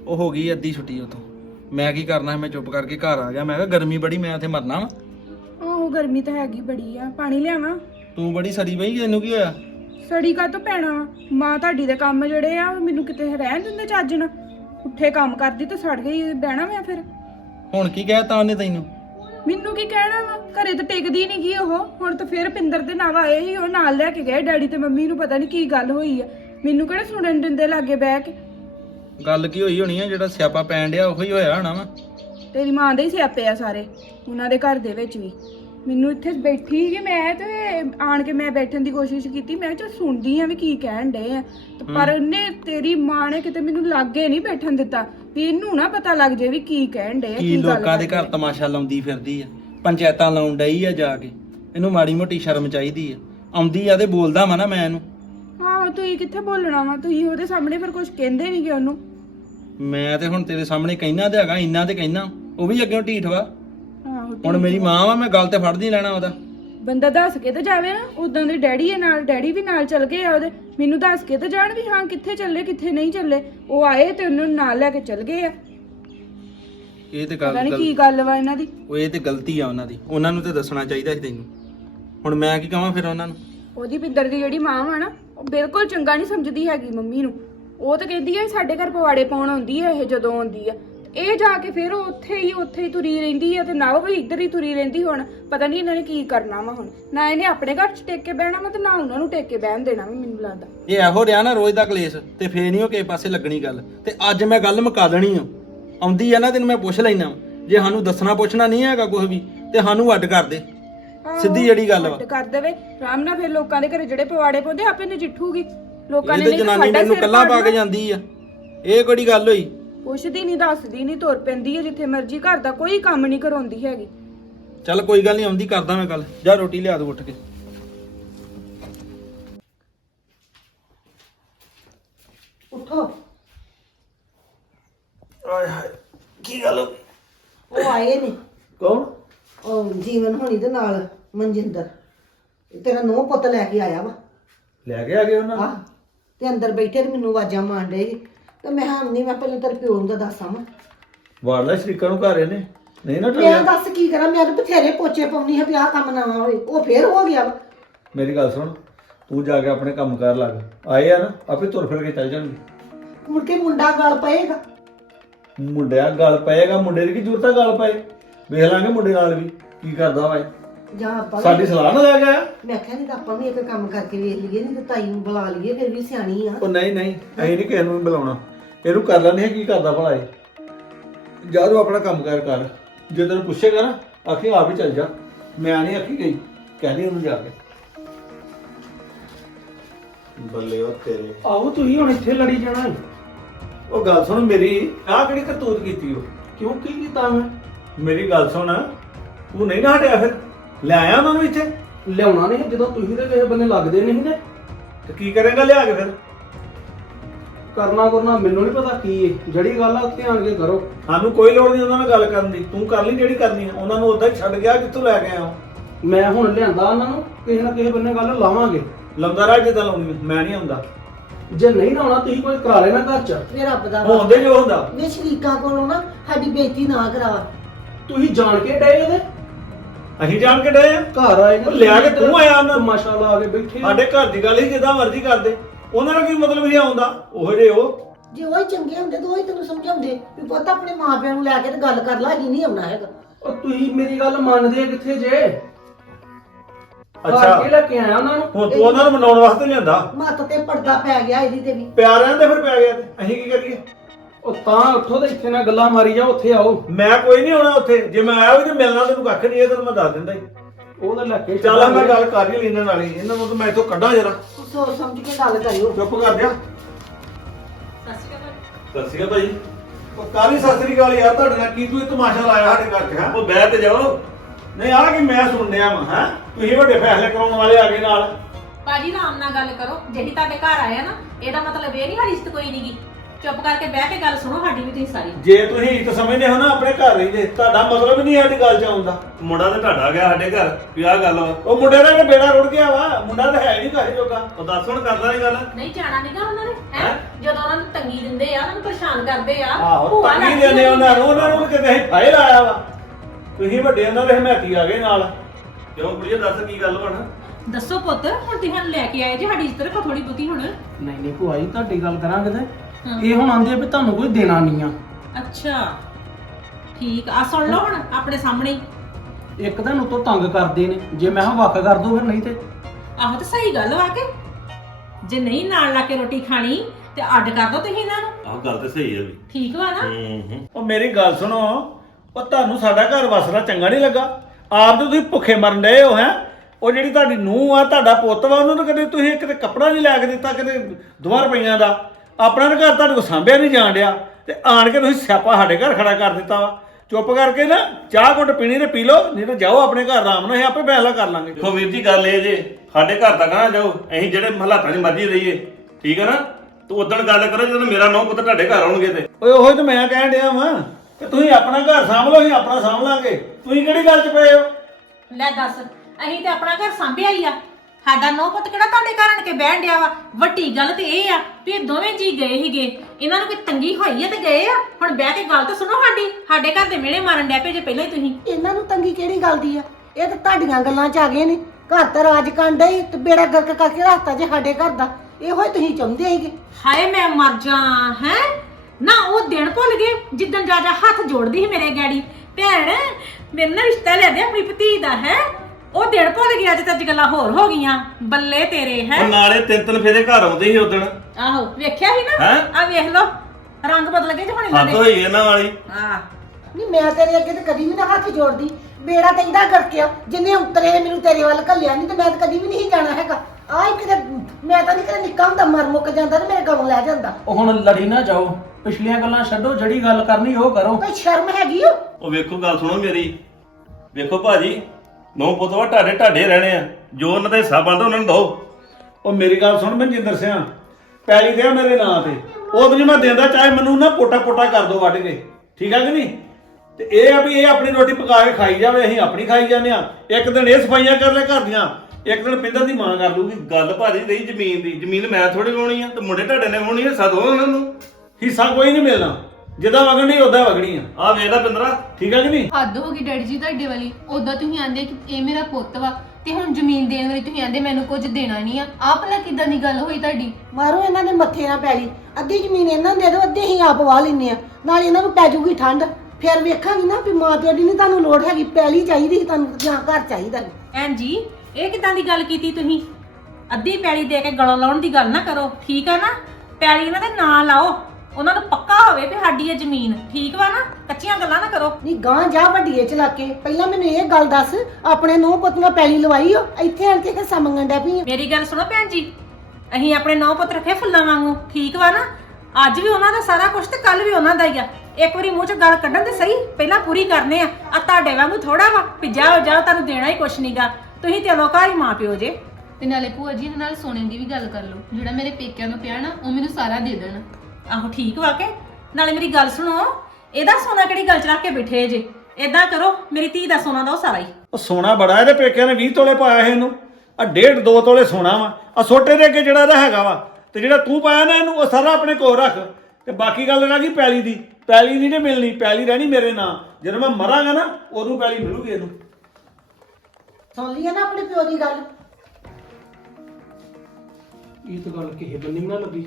ਉਹ ਹੋ ਗਈ ਅੱਧੀ ਛੁੱਟੀ ਉਤੋਂ ਮੈਂ ਕੀ ਕਰਨਾ ਸੀ ਮੈਂ ਚੁੱਪ ਕਰਕੇ ਘਰ ਆ ਗਿਆ। ਮੈਂ ਕਿਹਾ ਗਰਮੀ ਬੜੀ ਮੈਂ ਇੱਥੇ ਮਰਨਾ ਵਾ। ਗਰਮੀ ਤਾਂ ਹੈਗੀ ਬੜੀ ਆ। ਪਾਣੀ ਲਿਆਵਾਂ ਤੂੰ ਬੜੀ ਸੜੀ ਪਈ ਤੈਨੂੰ ਕੀ ਹੋਇਆ? ਸੜੀ ਕਾ ਤੋਂ ਪੈਣਾ? ਵਾ ਮਾਂ ਤੁਹਾਡੀ ਦੇ ਕੰਮ ਜਿਹੜੇ ਆ ਉਹ ਮੈਨੂੰ ਕਿਤੇ ਰਹਿਣ ਦਿੰਦੇ ਚੱਜ ਨਾ ਉੱਠੇ ਕੰਮ ਕਰਦੀ ਤੇ ਸੜ ਗਈ ਬਹਿਣਾ ਮੈਂ ਫਿਰ। ਹੁਣ ਕੀ ਕਹਿਤਾ ਉਹਨੇ ਤੈਨੂੰ? ਮੈਨੂੰ ਕੀ ਕਹਿਣਾ ਵਾ? ਘਰੇ ਤਾਂ ਟਿਕਦੀ ਨਹੀਂ ਗਈ ਉਹ। ਹੁਣ ਤਾਂ ਫਿਰ ਪਿੰਦਰ ਦੇ ਨਾਲ ਆਏ ਸੀ ਉਹ ਨਾਲ ਲੈ ਕੇ ਗਏ ਡੈਡੀ ਤੇ ਮੰਮੀ ਨੂੰ ਪਤਾ ਨਹੀਂ ਕੀ ਗੱਲ ਹੋਈ ਆ। ਮੈਨੂੰ ਕਿਹੜਾ ਸੁਣਨ ਦਿੰਦੇ ਲਾਗੇ ਬਹਿ ਕੇ? ਗੱਲ ਕੀ ਹੋਈ ਹੋਣੀ ਆ? ਜਿਹੜਾ ਸਿਆਪਾ ਪੈਣ ਡਿਆ ਉਹੀ ਹੋਇਆ ਹੋਣਾ ਵਾ? ਤੇਰੀ ਮਾਂ ਦੇ ਹੀ ਸਿਆਪੇ ਆ ਸਾਰੇ ਉਹਨਾਂ ਦੇ ਘਰ ਦੇ ਵਿੱਚ ਵੀ। ਮੈਨੂੰ ਇੱਥੇ ਬੈਠੀ ਕਿ ਮੈਂ ਤੇ ਆਣ ਕੇ ਮੈਂ ਬੈਠਣ ਦੀ ਕੋਸ਼ਿਸ਼ ਕੀਤੀ ਮੈਂ ਚਾ ਸੁਣਦੀ ਆ ਵੀ ਕੀ ਕਹਿਣ ਡੇ ਆ। ਤੇ ਪਰ ਇਹਨੇ ਤੇਰੀ ਮਾਂ ਨੇ ਕਿਤੇ ਮੈਨੂੰ ਲਾਗੇ ਨਹੀਂ ਬੈਠਣ ਦਿੱਤਾ ਵੀ ਇਹਨੂੰ ਨਾ ਪਤਾ ਲੱਗ ਜੇ ਵੀ ਕੀ ਕਹਿਣ ਡੇ ਆ ਕੀ ਗੱਲ ਲੋਕਾਂ ਦੇ ਘਰ ਤਮਾਸ਼ਾ ਲਾਉਂਦੀ ਫਿਰਦੀ ਆ ਪੰਚਾਇਤਾਂ ਲਾਉਣ ਡਈ ਆ ਜਾ ਕੇ ਇਹਨੂੰ ਮਾੜੀ ਮੋਟੀ ਸ਼ਰਮ ਚਾਹੀਦੀ ਆ ਆਉਂਦੀ ਆ ਤੇ ਬੋਲਦਾ ਵਾ ਨਾ ਮੈਂ ਇਹਨੂੰ। ਹਾਂ ਤੁਸੀਂ ਕਿੱਥੇ ਬੋਲਣਾ ਵਾ ਤੁਸੀਂ ਉਹਦੇ ਸਾਹਮਣੇ ਫਿਰ ਕੁਝ ਕਹਿੰਦੇ ਨਹੀਂਗੇ ਉਹਨੂੰ। ਮੈਂ ਤੇ ਹੁਣ ਤੇਰੇ ਸਾਹਮਣੇ ਕਹਿਣਾ ਤੇ ਹੈਗਾ ਇੰਨਾ ਤੇ ਕਹਿਣਾ ਉਹ ਵੀ ਅੱਗੇ ਢੀਠ ਵਾ। ਹੁਣ ਮੇਰੀ ਮਾਂ ਵਾ ਮੈਂ ਗੱਲ ਤੇ ਫੜ ਨਹੀਂ ਲੈਣਾ ਉਹਦਾ। ਬੰਦਾ ਦੱਸ ਕੇ ਤਾਂ ਜਾਵੇ ਨਾ ਉਦੋਂ ਦੇ ਡੈਡੀ ਹੈ ਨਾਲ ਡੈਡੀ ਵੀ ਨਾਲ ਚੱਲ ਗਏ ਆ ਉਹਦੇ। ਮੈਨੂੰ ਦੱਸ ਕੇ ਤਾਂ ਜਾਣ ਵੀ ਹਾਂ ਕਿੱਥੇ ਚੱਲੇ ਕਿੱਥੇ ਨਹੀਂ ਚੱਲੇ। ਉਹ ਆਏ ਤੇ ਉਹਨੂੰ ਨਾਲ ਲੈ ਕੇ ਚੱਲ ਗਏ ਆ। ਇਹ ਤੇ ਪਤਾ ਗੱਲ ਨਹੀਂ ਕੀ ਗੱਲ ਵਾ ਇਹਨਾਂ ਦੀ। ਉਹ ਇਹ ਤੇ ਗਲਤੀ ਆ ਉਹਨਾਂ ਦੀ। ਉਹਨਾਂ ਨੂੰ ਤੇ ਦੱਸਣਾ ਚਾਹੀਦਾ ਸੀ ਤੈਨੂੰ। ਹੁਣ ਮੈਂ ਕੀ ਕਹਾਂ ਫਿਰ ਉਹਨਾਂ ਨੂੰ? ਉਹਦੀ ਪਿੰਦਰ ਦੀ ਜਿਹੜੀ ਮਾਂ ਵਾ ਨਾ ਉਹ ਬਿਲਕੁਲ ਚੰਗਾ ਨਹੀਂ ਸਮਝਦੀ ਹੈਗੀ ਮੰਮੀ ਨੂੰ। ਉਹ ਤਾਂ ਕਹਿੰਦੀ ਹੈ ਸਾਡੇ ਘਰ ਪਵਾੜੇ ਪਾਉਣ ਆਉਂਦੀ ਹੈ ਇਹ ਜਦੋਂ ਆਉਂਦੀ ਆ। ਇਹ ਜਾ ਕੇ ਫਿਰ ਉਹ ਉੱਥੇ ਹੀ ਉੱਥੇ ਹੀ ਤੁਰੀ ਰਹਿੰਦੀ ਹੈ ਤੇ ਨਾ ਉਹ ਵੀ ਇੱਧਰ ਹੀ ਤੁਰੀ ਰਹਿੰਦੀ ਹੁਣ। ਪਤਾ ਨਹੀਂ ਇਹਨਾਂ ਨੇ ਕੀ ਕਰਨਾ ਵਾ ਹੁਣ। ਨਾ ਇਹਨੇ ਆਪਣੇ ਘਰ 'ਚ ਟੇਕ ਕੇ ਬਹਿਣਾ ਵਾ ਤੇ ਨਾ ਉਹਨਾਂ ਨੂੰ ਟੇਕ ਕੇ ਬਹਿਣ ਦੇਣਾ ਵਾ ਮੈਨੂੰ ਲੱਗਦਾ। ਇਹ ਇਹੋ ਰਿਹਾ ਨਾ ਰੋਜ਼ ਦਾ ਕਲੇਸ਼ ਤੇ ਫੇਰ ਨਹੀਂ ਉਹ ਕਿਸੇ ਪਾਸੇ ਲੱਗਣੀ ਗੱਲ। ਤੇ ਅੱਜ ਮੈਂ ਗੱਲ ਮੁਕਾ ਦੇਣੀ ਆ। ਆਉਂਦੀ ਆ ਨਾ ਤੈਨੂੰ ਮੈਂ ਪੁੱਛ ਲੈਣਾ ਜੇ ਸਾਨੂੰ ਦੱਸਣਾ ਪੁੱਛਣਾ ਨਹੀਂ ਹੈਗਾ ਕੁਝ ਵੀ ਤੇ ਸਾਨੂੰ ਅੱਡ ਕਰ ਦੇ। ਸਿੱਧੀ ਜਿਹੜੀ ਗੱਲ ਵਾ। ਹੱਟ ਕਰ ਦੇਵੇ। ਆਰਾਮ ਨਾਲ ਫਿਰ ਲੋਕਾਂ ਦੇ ਘਰੇ ਜਿਹੜੇ ਪਵਾੜੇ ਪਾਉਂਦੇ ਆਪੇ ਨਜਿੱਠੂਗੀ। ਲੋਕਾਂ ਨੇ ਨਹੀਂ ਤਾਂ ਜਨਾਨੀ ਸਾਡਾ ਮੈਨੂੰ ਸਿਰ ਕੱਲਾ ਪਾ ਪਾੜਨਾ। ਕੇ ਜਾਂਦੀ ਆ। ਇਹ ਕਿਹੜੀ ਗੱਲ ਹੋਈ? ਪੁੱਛਦੀ ਨਹੀਂ ਦੱਸਦੀ ਨਹੀਂ ਤੁਰ ਪੈਂਦੀ ਹੈ ਜਿੱਥੇ ਮਰਜ਼ੀ ਘਰ ਦਾ ਕੋਈ ਕੰਮ ਨਹੀਂ ਕਰਾਉਂਦੀ ਹੈਗੀ। ਚੱਲ ਕੋਈ ਗੱਲ ਨਹੀਂ ਆਉਂਦੀ ਕਰਦਾ ਮੈਂ ਗੱਲ ਜਾ ਰੋਟੀ ਲਿਆ ਦੋ ਉੱਠ ਕੇ। ਉੱਠੋ। ਆਏ ਹਾਏ ਕੀ ਗੱਲ? ਹੋ ਗਈ ਉਹ ਆਏ ਨੇ। ਕੌਣ? ਉਹ ਜੀਵਨ ਹੋਣੀ ਦੇ ਨਾਲ ਮਨਜਿੰਦਰ। ਤੇਰਾ ਨੋ ਪੁੱਤ ਲੈ ਕੇ ਆਇਆ ਵਾ। ਲੈ ਕੇ ਆ ਗਏ ਉਹਨਾਂ ਤੇ ਅੰਦਰ ਬੈਠੇ ਤੇ ਮੈਨੂੰ ਆਵਾਜ਼ਾਂ ਮਾਰ ਰਹੇ ਤੇ ਮੈਂ ਹਾਂ ਨਹੀਂ ਮੈਂ ਪਹਿਲੇ ਤੇਰੇ ਪਿਓ ਨੂੰ ਤਾਂ ਦੱਸਾਂ ਵਾ ਵਾਰਲਾ ਸ਼ਰੀਕਾਂ ਨੂੰ ਘਰ ਇਹਨੇ। ਨਹੀਂ ਨਾ ਮੈਂ ਦੱਸ ਕੀ ਕਰਾਂ? ਮੈਂ ਤਾਂ ਬਥੇਰੇ ਪੋਚੇ ਪਾਉਣੀ ਹੈ ਵੀ ਆਹ ਕੰਮ ਨਾ ਹੋਵੇ। ਉਹ ਫੇਰ ਹੋ ਗਿਆ ਵਾ। ਮੇਰੀ ਗੱਲ ਸੁਣ ਤੂੰ ਜਾ ਕੇ ਆਪਣੇ ਕੰਮ ਕਰ ਲੱਗ। ਆਏ ਆ ਨਾ ਆਪੇ ਤੁਰ ਫਿਰ ਕੇ ਚੱਲ ਜਾਣਗੇ। ਮੁੜ ਕੇ ਮੁੰਡਾ ਗਲ ਪਏਗਾ। ਮੁੰਡਿਆ ਗੱਲ ਪਏਗਾ ਮੁੰਡੇ ਦੀ ਕੀ ਜ਼ਰੂਰਤ ਆ ਗੱਲ ਪਏ? ਵੇਖ ਲਾਂਗੇ ਮੁੰਡੇ ਨਾਲ ਵੀ ਕੀ ਕਰਦਾ ਵਾ ਇਹ। ਜਾਂ ਆਪਾਂ ਸਾਡੀ ਸਲਾਹ ਨਾ ਲੈ ਗਿਆ ਮੈਂ ਕਿਹਾ ਨਹੀਂ ਤਾਂ ਆਪਾਂ ਵੀ ਇੱਕ ਕੰਮ ਕਰਕੇ ਵੇਖ ਲਈਏ ਨਹੀਂ ਤਾਂ ਤਾਈ ਨੂੰ ਬੁਲਾ ਲਈਏ ਫਿਰ ਵੀ ਸਿਆਣੀ ਆ। ਉਹ ਨਹੀਂ ਨਹੀਂ ਅਸੀਂ ਨਹੀਂ ਕਿਸੇ ਨੂੰ ਵੀ ਬੁਲਾਉਣਾ। ਇਹਨੂੰ ਕਰ ਲੈਣੇ ਕੀ ਕਰਦਾ ਭਲਾ ਇਹ? ਜਾ ਤੂੰ ਆਪਣਾ ਕੰਮ ਕਰ ਕਰ। ਜੇ ਤੈਨੂੰ ਪੁੱਛੇਗਾ ਨਾ ਆਖੀ ਆਪ ਹੀ ਚੱਲ ਜਾ। ਮੈਂ ਨਹੀਂ ਆਖੀ ਗਈ ਕਹਿੰਦੀ ਉਹਨੂੰ ਜਾ ਕੇ। ਬੱਲੇ ਉਹ ਤੇਰੇ। ਆਹੋ ਤੁਸੀਂ ਹੁਣ ਇੱਥੇ ਲੜੀ ਜਾਣਾ। ਉਹ ਗੱਲ ਸੁਣ ਮੇਰੀ ਆਹ ਕਿਹੜੀ ਕਰਤੂਤ ਕੀਤੀ ਉਹ? ਕਿਉਂ ਕੀ ਕੀਤਾ ਮੈਂ? ਮੇਰੀ ਗੱਲ ਸੁਣ ਤੂੰ ਨਹੀਂ ਨਾ ਹਟਿਆ ਫਿਰ? ਲੈ ਆਇਆ ਉਹਨਾਂ ਨੂੰ ਇੱਥੇ? ਲਿਆਉਣਾ ਨਹੀਂ ਜਦੋਂ ਤੁਸੀਂ ਤੇ ਕਿਸੇ ਬੰਨੇ ਲੱਗਦੇ ਨਹੀਂ ਨੇ। ਤੇ ਕੀ ਕਰੇਗਾ ਲਿਆ ਕੇ ਫਿਰ? ਕਰਨਾ ਕਰਨਾ ਮੈਨੂੰ ਨਹੀਂ ਪਤਾ ਕੀ ਏ। ਜਿਹੜੀ ਗੱਲ ਆ ਧਿਆਨ ਕੇ ਕਰੋ। ਸਾਨੂੰ ਕੋਈ ਲੋੜ ਨਹੀਂ ਉਹਨਾਂ ਨਾਲ ਗੱਲ ਕਰਨ ਦੀ। ਤੂੰ ਕਰ ਲਈ ਜਿਹੜੀ ਕਰਨੀ ਆ। ਉਹਨਾਂ ਨੂੰ ਉਦਾਂ ਹੀ ਛੱਡ ਗਿਆ ਜਿੱਥੋਂ ਲੈ ਕੇ ਆਇਆ ਵਾਂ। ਮੈਂ ਹੁਣ ਲਿਆਂਦਾ ਉਹਨਾਂ ਨੂੰ ਕਿਸੇ ਨਾ ਕਿਸੇ ਬੰਨੇ ਗੱਲ ਲਾਵਾਂਗੇ। ਲਾਉਂਦਾ ਰਾਜ ਜਿੱਦਾਂ ਲਾਉਣੀ ਮੈਂ ਨਹੀਂ ਆਉਂਦਾ। ਜੇ ਨਹੀਂ ਲਾਉਣਾ ਤੁਸੀਂ ਕੋਈ ਕਰਾ ਲੈਣਾ ਘਰ ਚ। ਇਹ ਰੱਬ ਦਾ ਹੁੰਦੇ ਜੋ ਹੁੰਦਾ। ਨੇ ਸ਼ਰੀਕਾਂ ਕੋਲੋਂ ਨਾ ਸਾਡੀ ਬੇਇੱਜ਼ਤੀ ਨਾ ਕਰਾ। ਤੁਸੀਂ ਜਾਣ ਕੇ ਡਏ ਉਹਦੇ? ਅਸੀਂ ਜਾਣ ਕੇ ਡਏ ਆ। ਘਰ ਆਏ ਨੇ ਉਹ ਲਿਆ ਕੇ ਤੂੰ ਆਇਆ ਉਹਨਾਂ ਨੂੰ। ਤਮਾਸ਼ਾ ਲਾ ਕੇ ਬੈਠੇ। ਸਾਡੇ ਘਰ ਦੀ ਗੱਲ ਹੀ ਜਿੱਦਾਂ ਮਰਜ਼ੀ ਕਰਦੇ। ਉਹਨਾਂ ਦਾ ਕੀ ਮਤਲਬ ਨਹੀਂ ਆਉਂਦਾ ਉਹ ਜੇ ਉਹ। ਜੇ ਉਹ ਹੀ ਚੰਗੇ ਹੁੰਦੇ ਤਾਂ ਉਹ ਹੀ ਤੈਨੂੰ ਸਮਝਾਉਂਦੇ। ਵੀ ਪੁੱਤ ਆਪਣੇ ਮਾਪਿਆਂ ਨੂੰ ਲੈ ਕੇ ਤੇ ਗੱਲ ਕਰ ਲਾ ਜੀ ਨਹੀਂ ਆਉਣਾ ਹੈਗਾ। ਉਹ ਤੁਸੀਂ ਮੇਰੀ ਗੱਲ ਮੰਨਦੇ ਕਿੱਥੇ ਜੇ? ਅੱਛਾ। ਕੇ ਲੈ ਕੇ ਆਇਆ ਉਹਨਾਂ ਨੂੰ? ਹੁਣ ਤੂੰ ਉਹਨਾਂ ਨੂੰ ਮਨਾਉਣ ਵਾਸਤੇ ਲਿਆਂਦਾ? ਮੱਤ ਤੇ ਪਰਦਾ ਪੈ ਗਿਆ ਇਹਦੀ ਤੇ ਵੀ। ਪਿਆਰਿਆਂ ਦੇ ਫਿਰ ਪੈ ਗਿਆ ਤੇ। ਅਸੀਂ ਕੀ ਕਰੀਏ? ਉਹ ਤਾਂ ਉੱਠੋ ਤੇ ਇੱਥੇ ਨਾ ਗੱਲਾਂ ਮਾਰੀ ਜਾ ਉੱਥੇ ਆਓ। ਮੈਂ ਕੋਈ ਨਹੀਂ ਆਉਣਾ ਉੱਥੇ। ਜੇ ਮੈਂ ਆਇਆ ਵੀ ਤੇ ਮਿਲਣਾ ਤੈਨੂੰ ਕੱਖ ਨਹੀਂ ਇਹ ਤੈਨੂੰ ਮੈਂ ਦੱਸ ਦਿੰਦਾ ਹੀ। ਉਹ ਤਾਂ ਲੈ ਕੇ ਚੱਲ ਮੈਂ ਗੱਲ ਕਰ ਹੀ ਇਹਨਾਂ ਨਾਲ। ਹੀ ਇਹਨਾਂ ਨੂੰ ਤਾਂ ਮੈਂ ਇੱਥੋਂ ਕੱਢਾਂ ਜਰਾ। ਸੋਚ ਸਮਝ ਕੇ ਗੱਲ ਕਰਿਓ। ਚੁੱਪ ਕਰ ਜਾ। ਸਤਿ ਸ਼੍ਰੀ ਅਕਾਲ ਸਤਿ ਸ਼੍ਰੀ ਅਕਾਲ ਭਾਜੀ ਉਹ ਕਾਲੀ ਸਸਰੀ ਕਾਲ ਯਾਰ ਤੁਹਾਡੇ ਨਾਲ ਕੀ ਤੂੰ ਇਹ ਤਮਾਸ਼ਾ ਲਾਇਆ ਸਾਡੇ ਘਰ 'ਚ ਹੈ? ਉਹ ਬਹਿ ਤੇ ਜਾਓ। ਨਹੀਂ ਆ ਕਿ ਮੈਂ ਸੁਣਨਿਆ ਵਾ ਹੈ? ਤੁਸੀਂ ਵੱਡੇ ਫੈਸਲੇ ਕਰਾਉਣ ਵਾਲੇ ਆ ਗਏ ਨਾਲ। ਭਾਜੀ ਆਰਾਮ ਨਾਲ ਗੱਲ ਕਰੋ। ਜਿਹੜੀ ਤੁਹਾਡੇ ਘਰ ਆਇਆ ਨਾ ਇਹਦਾ ਮਤਲਬ ਇਹ ਨਹੀਂ ਇੱਜ਼ਤ ਕੋਈ ਨਹੀਂਗੀ ਚੁੱਪ ਕਰਕੇ ਬਹਿ ਕੇ ਗੱਲ ਸੁਣੋ ਸਾਡੀ ਵੀ ਤੁਸੀਂ ਸਾਰੀ। ਜੇ ਤੁਸੀਂ ਇੱਜ਼ਤ ਸਮਝਦੇ ਹੋ ਨਾ ਆਪਣੇ ਘਰ ਰਹਿੰਦੇ ਤੁਹਾਡਾ ਮਤਲਬ ਨਹੀਂ ਸਾਡੀ ਗੱਲ 'ਚ ਆਉਂਦਾ ਮੁੰਡਾ ਤੇ ਢਾਡਾ ਗਿਆ ਸਾਡੇ ਘਰ ਵੀ ਆਹ ਗੱਲ ਵਾ। ਉਹ ਮੁੰਡੇ ਦਾ ਤਾਂ ਬੇੜਾ ਰੁੜ ਗਿਆ ਵਾ ਮੁੰਡਾ ਤਾਂ ਹੈ ਨਹੀਂ ਕਾਹੇ ਜੋਗਾ। ਉਹ ਦੱਸ ਹੁਣ ਕਰਦਾ ਨਹੀਂ ਗੱਲ। ਨਹੀਂ ਜਾਣਾ ਨਹੀਂਗਾ ਉਹਨਾਂ ਨੇ ਹੈ? ਹੈਂ? ਜਦੋਂ ਉਹਨਾਂ ਨੂੰ ਤੰਗੀ ਦਿੰਦੇ ਆ ਉਹਨਾਂ ਨੂੰ ਪਰੇਸ਼ਾਨ ਕਰਦੇ ਆ ਆਹੋ ਭੂਆ ਤੰਗੀ ਲੱਗਦੀ ਦੇਣੇ ਉਹਨਾਂ ਨੂੰ ਉਹਨਾਂ ਨੂੰ ਕਿਤੇ ਅਸੀਂ ਫਾਇਲ ਆਇਆ ਵਾ। ਤੁਸੀਂ ਵੱਡੇ ਉਹਨਾਂ ਦੇ ਹਮਾਇਤੀ ਆ ਗਏ ਨਾਲ। ਕਿਉਂ ਕੁੜੀਏ ਦੱਸ ਕੀ ਗੱਲ ਬਣ ਦੱਸੋ ਪੁੱਤ ਹੁਣ ਤੁਸੀਂ ਸਾਨੂੰ ਲੈ ਕੇ ਆਏ ਜੇ ਸਾਡੀ ਇੱਜ਼ਤ ਰੱਖੋ ਥੋੜੀ ਬਹੁਤੀ ਹੁਣ। ਨਹੀਂ ਨਹੀਂ ਭੂਆ ਜੀ ਤੁਹਾਡੀ ਗੱਲ ਕਰਾਂਗੇ ਤੇ ਹਾਂ। ਇਹ ਹੁਣ ਆਂਦੇ ਆ ਵੀ ਤੁਹਾਨੂੰ ਕੋਈ ਦੇਣਾ ਨਹੀਂ ਆ। ਅੱਛਾ। ਠੀਕ। ਆ ਸੁਣ ਲਓ ਹੁਣ ਆਪਣੇ ਸਾਹਮਣੇ। ਹੀ। ਇੱਕ ਦਿਨ ਉਤੋਂ ਤੰਗ ਕਰਦੇ ਨੇ। ਜੇ ਮੈਂ ਹਾਂ ਵੱਖ ਕਰ ਦੋ ਫਿਰ ਨਹੀਂ ਤੇ। ਆਹੋ ਤੇ ਸਹੀ ਗੱਲ ਵਾ ਕੇ ਜੇ ਨਹੀਂ ਨਾਲ ਲਾ ਕੇ ਰੋਟੀ ਖਾਣੀ ਤੇ ਅੱਡ ਕਰ ਦੋ ਤੁਸੀਂ ਇਹਨਾਂ ਨੂੰ। ਆਹ ਗੱਲ ਤੇ ਸਹੀ ਹੈ ਵੀ। ਠੀਕ ਵਾ ਨਾ? ਹੂੰ ਹੂੰ। ਉਹ ਮੇਰੀ ਗੱਲ ਸੁਣੋ ਉਹ ਤੁਹਾਨੂੰ ਸਾਡਾ ਘਰ ਵਸਣਾ ਚੰਗਾ ਨਹੀਂ ਲੱਗਾ। ਆਪ ਤੇ ਤੁਸੀਂ ਭੁੱਖੇ ਮਰਨ ਡਏ ਹੋ ਹੈ? ਉਹ ਜਿਹੜੀ ਤੁਹਾਡੀ ਨੂੰਹ ਆ ਤੁਹਾਡਾ ਪੁੱਤ ਵਾ ਉਹਨੂੰ ਤਾਂ ਕਦੇ ਤੁਸੀਂ ਕਿਤੇ ਕੱਪੜਾ ਨਹੀਂ ਲੈ ਕੇ ਦਿੱਤਾ ਕਿਤੇ ਦੁਆ ਰੁਪਈਆਂ ਦਾ। ਆਪਣਾ ਤਾਂ ਘਰ ਤੁਹਾਡੇ ਕੋਲ ਸਾਂਭਿਆ ਨਹੀਂ ਜਾਣ ਡਿਆ। ਤੇ ਆਣ ਕੇ ਤੁਸੀਂ ਸਿਆਪਾ ਸਾਡੇ ਘਰ ਖੜਾ ਕਰ ਦਿੱਤਾ ਵਾ। ਚੁੱਪ ਕਰਕੇ ਨਾ ਚਾਹ ਘੁੱਟ ਪੀਣੀ ਤੇ ਪੀ ਲਓ ਨਹੀਂ ਤਾਂ ਜਾਓ ਆਪਣੇ ਘਰ ਆਰਾਮ ਨਾਲ ਅਸੀਂ ਆਪੇ ਫੈਸਲਾ ਕਰ ਲਾਂਗੇ। ਦੇਖੋ ਵੀਰ ਜੀ ਗੱਲ ਇਹ ਜੇ ਸਾਡੇ ਘਰ ਤੱਕ ਨਾ ਜਾਓ ਅਸੀਂ ਜਿਹੜੇ ਹਾਲਾਤਾਂ 'ਚ ਮਰਜ਼ੀ ਰਹੀਏ ਠੀਕ ਹੈ ਨਾ? ਤੂੰ ਉਦੋਂ ਗੱਲ ਕਰੋ ਜਦੋਂ ਮੇਰਾ ਨੌ ਪੁੱਤ ਤੁਹਾਡੇ ਘਰ ਆਉਣਗੇ ਤੇ। ਓਏ ਉਹੀ ਤਾਂ ਮੈਂ ਕਹਿਣ ਡਿਆ ਵਾਂ। ਕਿ ਤੁਸੀਂ ਆਪਣਾ ਘਰ ਸਾਂਭ ਲਓ ਅਸੀਂ ਆਪਣਾ ਸਾਂਭ ਲਾਂਗੇ। ਤੁਸੀਂ ਕਿਹੜੀ ਗੱਲ 'ਚ ਪਏ ਹੋ? ਲੈ ਦੱਸ ਅਸੀਂ ਤੇ ਆਪਣਾ ਘਰ ਸਾਂਭਿਆ ਹੀ ਆ। ਸਾਡਾ ਨੌ ਪੁੱਤ ਕਿਹੜਾ ਤੁਹਾਡੇ ਘਰ ਆਣ ਕੇ ਬਹਿਣ ਡਿਆ ਵਾ? ਵੱਡੀ ਗੱਲ ਤੇ ਇਹ ਆ ਵੀ ਇਹ ਦੋਵੇਂ ਜੀ ਗਏ ਸੀਗੇ। ਇਹਨਾਂ ਨੂੰ ਕੋਈ ਤੰਗੀ ਹੋਈ ਆ ਤੇ ਗਏ ਆ? ਹੁਣ ਬਹਿ ਕੇ ਗੱਲ ਤਾਂ ਸੁਣੋ ਸਾਡੀ। ਸਾਡੇ ਘਰ ਦੇ ਮਿਹਣੇ ਮਾਰਨ ਡਿਆ ਪਏ ਜੇ ਪਹਿਲਾਂ ਹੀ ਤੁਸੀਂ। ਇਹਨਾਂ ਨੂੰ ਤੰਗੀ ਕਿਹੜੀ ਗੱਲ ਦੀ ਆ? ਇਹ ਤਾਂ ਤੁਹਾਡੀਆਂ ਗੱਲਾਂ 'ਚ ਆ ਗਏ ਨੇ। ਘਰ ਤਾਂ ਰਾਜ ਕਾਂਡਾ ਹੀ ਤੇ ਬੇੜਾ ਗਰਕ ਕਰਕੇ ਰੱਖਤਾ ਜੇ ਸਾਡੇ ਘਰ ਦਾ। ਇਹੋ ਹੀ ਤੁਸੀਂ ਚਾਹੁੰਦੇ ਹੈਗੇ? ਹਾਏ ਮੈਂ ਮਰ ਜਾ ਹੈ? ਨਾ ਉਹ ਦਿਨ ਭੁੱਲ ਗਏ ਜਿੱਦਣ ਜਾ ਜਾ ਹੱਥ ਜੋੜਦੀ ਸੀ ਮੇਰੇ ਗੈਡੀ ਭੈਣ ਮੇਰੇ ਨਾਲ ਰਿਸ਼ਤਾ ਲੈ ਦੇ ਆਪਣੀ ਭਤੀ ਦਾ ਹੈ? ਉਹ ਦਿਨ ਭੁੱਲ ਗਿਆ ਅੱਜ ਤਾਂ ਅੱਜ ਗੱਲਾਂ ਹੋਰ ਹੋ ਗਈਆਂ। ਬੱਲੇ ਤੇਰੇ ਹੈ? ਉਹ ਨਾਲੇ ਤਿੰਨ ਤਿੰਨ ਫੇਰੇ ਘਰ ਆਉਂਦੇ ਸੀ ਉਦੋਂ। ਆਹੋ ਵੇਖਿਆ ਸੀ ਨਾ? ਹੈਂ? ਆ ਵੇਖ ਲਓ ਰੰਗ ਬਦਲ ਗਏ ਜੇ ਹੁਣ ਇਹਨਾਂ ਹੱਦ ਹੋਈ ਇਹਨਾਂ ਵਾਲੀ। ਹਾਂ ਨਹੀਂ ਮੈਂ ਤੇਰੇ ਅੱਗੇ ਤੇ ਕਦੀ ਵੀ ਨਾ ਹੱਥ ਜੋੜਦੀ। ਬੇੜਾ ਤੇ ਇਹਦਾ ਕਰਕੇ ਆ ਜਿੰਨੇ ਉਤਰੇ ਨੇ ਮੈਨੂੰ ਤੇਰੇ ਵੱਲ ਘੱਲਿਆ ਨਹੀਂ ਤੇ ਮੈਂ ਤਾਂ ਕਦੀ ਵੀ ਨਹੀਂ ਜਾਣਾ ਹੈਗਾ। ਆ ਇੱਕ ਤੇ ਮੈਂ ਤਾਂ ਨਹੀਂ ਕਦੇ ਨਿੱਕਾ ਹੁੰਦਾ ਮਰ ਮੁੱਕ ਜਾਂਦਾ ਤੇ ਮੇਰੇ ਗਲੋਂ ਲੈ ਜਾਂਦਾ। ਉਹ ਹੁਣ ਲੜੀ ਨਾ ਜਾਓ। ਪਿਛਲੀਆਂ ਗੱਲਾਂ ਛੱਡੋ ਜਿਹੜੀ ਗੱਲ ਕਰਨੀ ਉਹ ਕਰੋ। ਕੋਈ ਸ਼ਰਮ ਹੈਗੀ ਓ? ਉਹ ਵੇਖੋ ਗੱਲ ਸੁਣੋ ਮੇਰੀ। ਵੇਖੋ ਭਾਜੀ ਨੌ ਪੁੱਤ ਵਾ ਢਾਡੇ ਢਾਡੇ ਰਹਿਣੇ ਆ। ਜੋ ਉਹਨਾਂ ਦਾ ਹਿੱਸਾ ਬਣਦਾ ਉਹਨਾਂ ਨੂੰ ਦੋ ਉਹ ਮੇਰੀ ਗੱਲ ਸੁਣ ਮਨਜਿੰਦਰ ਸਿੰਘ ਪੈਲੀ ਆ ਮੇਰੇ ਨਾਂ ਤੇ। ਉਹ ਵੀ ਮੈਂ ਦਿੰਦਾ ਚਾਹੇ ਮੈਨੂੰ ਨਾ ਪੋਟਾ ਪੋਟਾ ਕਰ ਦੋ ਵੱਢ ਕੇ। ਠੀਕ ਆ ਕਿ ਨਹੀਂ? ਤੇ ਇਹ ਆ ਵੀ ਇਹ ਆਪਣੀ ਰੋਟੀ ਪਕਾ ਕੇ ਖਾਈ ਜਾਵੇ ਅਸੀਂ ਆਪਣੀ ਖਾਈ ਜਾਂਦੇ ਆ। ਇੱਕ ਦਿਨ ਇਹ ਸਫਾਈਆਂ ਕਰ ਲੈ ਘਰ ਦੀਆਂ ਇੱਕ ਦਿਨ ਪਿੰਦਰ ਦੀ ਮਾਂ ਕਰ ਲੂਗੀ। ਗੱਲ ਭਾਜੀ ਰਹੀ ਜ਼ਮੀਨ ਦੀ। ਜ਼ਮੀਨ ਮੈਂ ਥੋੜੀ ਲਾਉਣੀ ਆ ਤੇ ਮੁੰਡੇ ਢਾਡੇ ਨੇ ਲਾਉਣੀ ਹਿੱਸਾ ਦੋ ਉਹਨਾਂ ਨੂੰ। ਹਿੱਸਾ ਕੋਈ ਨਹੀਂ ਮਿਲਣਾ। ਜਿੱਦਾਂ ਵਗਣੀ ਉਦਾਂ ਵਗਣੀ ਆ। ਆਹ ਵੇਖ ਲੈ ਪਿੰਦਰਾ ਠੀਕ ਆ ਕਿ ਨਹੀਂ? ਹੱਦ ਹੋ ਗਈ ਡੈਡੀ ਜੀ ਤੁਹਾਡੇ ਵਾਲੀ। ਉਦੋਂ ਤੁਸੀਂ ਆਂਦੇ ਕਿ ਇਹ ਮੇਰਾ ਪੁੱਤ ਵਾ ਤੇ ਹੁਣ ਜ਼ਮੀਨ ਦੇਣ ਵਾਲੀ ਤੁਸੀਂ ਆਂਦੇ ਮੈਨੂੰ ਕੁਝ ਦੇਣਾ ਨਹੀਂ ਆ। ਆਹ ਭਲਾ ਕਿਦਾਂ ਦੀ ਗੱਲ ਹੋਈ ਤੁਹਾਡੀ? ਮਾਰੋ ਇਹਨਾਂ ਦੇ ਮੱਥੇ ਨਾਲ ਪੈਲੀ ਅੱਧੀ ਜ਼ਮੀਨ ਇਹਨਾਂ ਨੂੰ ਦੇ ਦਿਓ ਅੱਧੀ ਅਸੀਂ ਆਪ ਵਾਹ ਲੈਨੇ ਆ। ਨਾਲ ਇਹਨਾਂ ਨੂੰ ਪੈ ਜੂਗੀ ਠੰਡ। ਫਿਰ ਵੇਖਾਂਗੀ ਨਾ ਵੀ ਮਾਂ ਪਿਓ ਦੀ ਨਹੀਂ ਤੁਹਾਨੂੰ ਲੋੜ ਹੈਗੀ ਪੈਲੀ ਚਾਹੀਦੀ ਸੀ ਤੁਹਾਨੂੰ ਜਾਂ ਘਰ ਚਾਹੀਦਾ ਸੀ। ਭੈਣ ਜੀ ਇਹ ਕਿਦਾਂ ਦੀ ਗੱਲ ਕੀਤੀ ਤੁਸੀਂ? ਅੱਧੀ ਪੈਲੀ ਦੇ ਕੇ ਗਲੋਂ ਲਾਉਣ ਦੀ ਗੱਲ ਨਾ ਕਰੋ ਠੀਕ ਆ ਨਾ? ਪੈਲੀ ਇਹਨਾਂ ਦੇ ਨਾਂ ਲਾਓ। ਉਹਨਾਂ ਨੂੰ ਪੱਕਾ ਹੋਵੇ ਵੀ ਸਾਡੀ ਇਹ ਜ਼ਮੀਨ ਠੀਕ ਵਾ ਨਾ? ਕੱਚੀਆਂ ਗੱਲਾਂ ਨਾ ਕਰੋ। ਨਹੀਂ ਗਾਂ ਜਾ ਵੱਡੀਏ ਚਲਾ ਕੇ। ਪਹਿਲਾਂ ਮੈਨੂੰ ਇਹ ਗੱਲ ਦੱਸ ਆਪਣੇ ਪੁੱਤੀਆਂ ਪੈਲੀ ਲਵਾਈ ਓ? ਇੱਥੇ ਆਣ ਕੇ ਹਿੱਸਾ ਮੰਗਣ ਡੈ ਪਈ ਆਂ। ਮੇਰੀ ਗੱਲ ਸੁਣੋ ਭੈਣ ਜੀ। ਅਸੀਂ ਆਪਣੇ ਨੌ ਪੁੱਤ ਰੱਖੇ ਫੁੱਲਾਂ ਵਾਂਗੂ ਠੀਕ ਵਾ ਨਾ? ਅੱਜ ਵੀ ਉਹਨਾਂ ਦਾ ਸਾਰਾ ਕੁਝ ਤੇ ਕੱਲ ਵੀ ਉਹਨਾਂ ਦਾ ਹੀ ਆ। ਇੱਕ ਵਾਰੀ ਮੂੰਹ ਚ ਗੱਲ ਕੱਢਣ ਤੇ ਸਹੀ ਪਹਿਲਾਂ ਪੂਰੀ ਕਰਨੇ ਆ। ਆ ਤੁਹਾਡੇ ਵਾਂਗੂ ਥੋੜਾ ਵਾ ਵੀ ਜਾਓ ਜਾਓ ਤੁਹਾਨੂੰ ਦੇਣਾ ਹੀ ਕੁਛ ਨਹੀਂਗਾ ਤੁਸੀਂ ਤੇ ਲੋਕਾਂ ਹੀ ਮਾਂ ਪਿਓ ਜੇ। ਤੇ ਨਾਲੇ ਭੂਆ ਜੀ ਨਾਲ ਸੋਨੇ ਦੀ ਵੀ ਗੱਲ ਕਰ ਲਓ। ਜਿਹੜਾ ਮੇਰੇ ਪੇਕਿਆਂ ਨੂੰ ਪਿਆ ਨਾ ਉਹ ਮੈਨੂੰ ਸਾਰਾ ਦੇ ਦੇਣ। ਆਹੋ ਠੀਕ ਵਾ ਕੇ? ਨਾਲੇ ਮੇਰੀ ਗੱਲ ਸੁਣੋ ਇਹਦਾ ਸੋਨਾ ਕਿਹੜੀ ਗੱਲ ਚ ਰੱਖ ਕੇ ਬੈਠੇ ਜੇ? ਏਦਾਂ ਕਰੋ ਮੇਰੀ ਧੀ ਦਾ ਸੋਨਾ ਦੋ ਸਾਰਾ ਹੀ। ਉਹ ਸੋਨਾ ਬੜਾ ਇਹਦੇ ਪੇਕਿਆਂ ਨੇ 20 ਤੋਲੇ ਪਾਇਆ ਸੀ ਇਹਨੂੰ। ਆ ਡੇਢ ਦੋ ਤੋਲੇ ਸੋਨਾ ਵਾ। ਆ ਛੋਟੇ ਦੇ ਅੱਗੇ ਜਿਹੜਾ ਇਹਦਾ ਹੈਗਾ ਵਾ ਤੇ ਜਿਹੜਾ ਤੂੰ ਪਾਇਆ ਨਾ ਇਹਨੂੰ ਉਹ ਸਾਰਾ ਆਪਣੇ ਕੋਲ ਰੱਖ। ਤੇ ਬਾਕੀ ਗੱਲ ਰਹਿ ਗਈ ਪੈਲੀ ਦੀ। ਪੈਲੀ ਨਹੀਂ ਨੇ ਮਿਲਣੀ ਪੈਲੀ ਰਹਿਣੀ ਮੇਰੇ ਨਾਂ। ਜਦੋਂ ਮੈਂ ਮਰਾਂਗਾ ਨਾ ਉਦੋਂ ਪੈਲੀ ਮਿਲੂਗੀ ਇਹਨੂੰ। ਸੁਣ ਲਈ ਆ ਨਾ ਆਪਣੇ ਪਿਓ ਦੀ ਗੱਲ। ਇਹ ਤਾਂ ਗੱਲ ਕਿਸੇ ਬੰਨੀ ਵੀ ਨਾ ਲੱਗੀ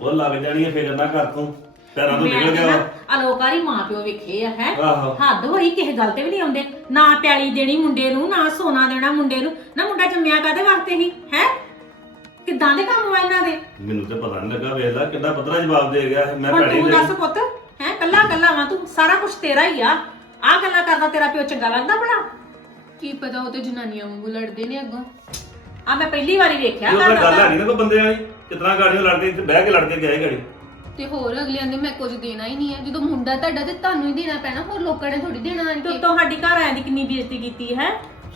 ਉਹ ਲੱਗ ਜਾਣੀ ਹੈ ਫਿਕਰ ਨਾ ਕਰ ਤੂੰ। ਪੈਰਾਂ ਤੋਂ ਨਿਕਲ ਗਿਆ ਵਾ। ਆ ਲੋਕਾਰੀ ਮਾਂ ਪਿਓ ਵੇਖੇ ਆ ਹੈ? ਆਹੋ। ਹੱਦ ਹੋਈ ਕਿਸੇ ਗੱਲ ਤੇ ਵੀ ਨਹੀਂ ਆਉਂਦੇ। ਨਾ ਪਿਆਲੀ ਦੇਣੀ ਮੁੰਡੇ ਨੂੰ ਨਾ ਸੋਨਾ ਦੇਣਾ ਮੁੰਡੇ ਨੂੰ। ਨਾ ਮੁੰਡਾ ਜੰਮਿਆ ਕਾਦੇ ਵਾਸਤੇ ਹੀ ਹੈ? ਕਿੱਦਾਂ ਦੇ ਕੰਮ ਵਾ ਇਹਨਾਂ ਦੇ? ਮੈਨੂੰ ਤੇ ਪਤਾ ਨਹੀਂ ਲੱਗਾ ਵੇਖ ਲੈ ਕਿੰਨਾ ਪਤਲਾ ਜਵਾਬ ਦੇ ਗਿਆ ਮੈਂ ਹੁਣ ਤੂੰ ਦੇ ਦੱਸ ਪੁੱਤ ਹੈ? ਕੱਲਾ ਕੱਲਾ ਵਾ ਤੂੰ ਸਾਰਾ ਕੁਝ ਤੇਰਾ ਹੀ ਆ। ਆ ਗੱਲਾਂ ਕਰਦਾ ਤੇਰਾ ਪਿਓ ਚੰਗਾ ਲੱਗਦਾ ਬੜਾ ਕੀ ਪਤਾ ਉਹ ਤੇ ਜਨਾਨੀਆਂ ਵਾਂਗੂ ਲੜਦੇ ਨੇ ਅੱਗੋਂ? ਆ ਮੈਂ ਪਹਿਲੀ ਵਾਰੀ ਵੇਖਿਆ ਗੱਲ ਕਰਦਾ ਹੈਗੀ ਨਾ ਕੋਈ ਬੰਦੇ ਵਾਲੀ। ਕਿਤਨਾ ਗਾੜੀਆਂ ਲੜਦੇ ਇੱਥੇ ਬਹਿ ਕੇ ਲੜ ਕੇ ਗਏ ਗਾੜੀ। ਤੇ ਹੋਰ ਅਗਲਿਆਂ ਦੇ ਮੈਂ ਕੁਝ ਦੇਣਾ ਹੀ ਨਹੀਂ ਹੈ। ਜਦੋਂ ਮੁੰਡਾ ਤੁਹਾਡਾ ਤੇ ਤੁਹਾਨੂੰ ਹੀ ਦੇਣਾ ਪੈਣਾ ਹੋਰ ਲੋਕਾਂ ਨੇ ਥੋੜੀ ਦੇਣਾ ਆਣ ਤੂੰ ਕੇ ਤੁਹਾਡੀ ਘਰ ਆਇਆਂ ਦੀ ਕਿੰਨੀ ਬੇਇੱਜ਼ਤੀ ਕੀਤੀ ਹੈ?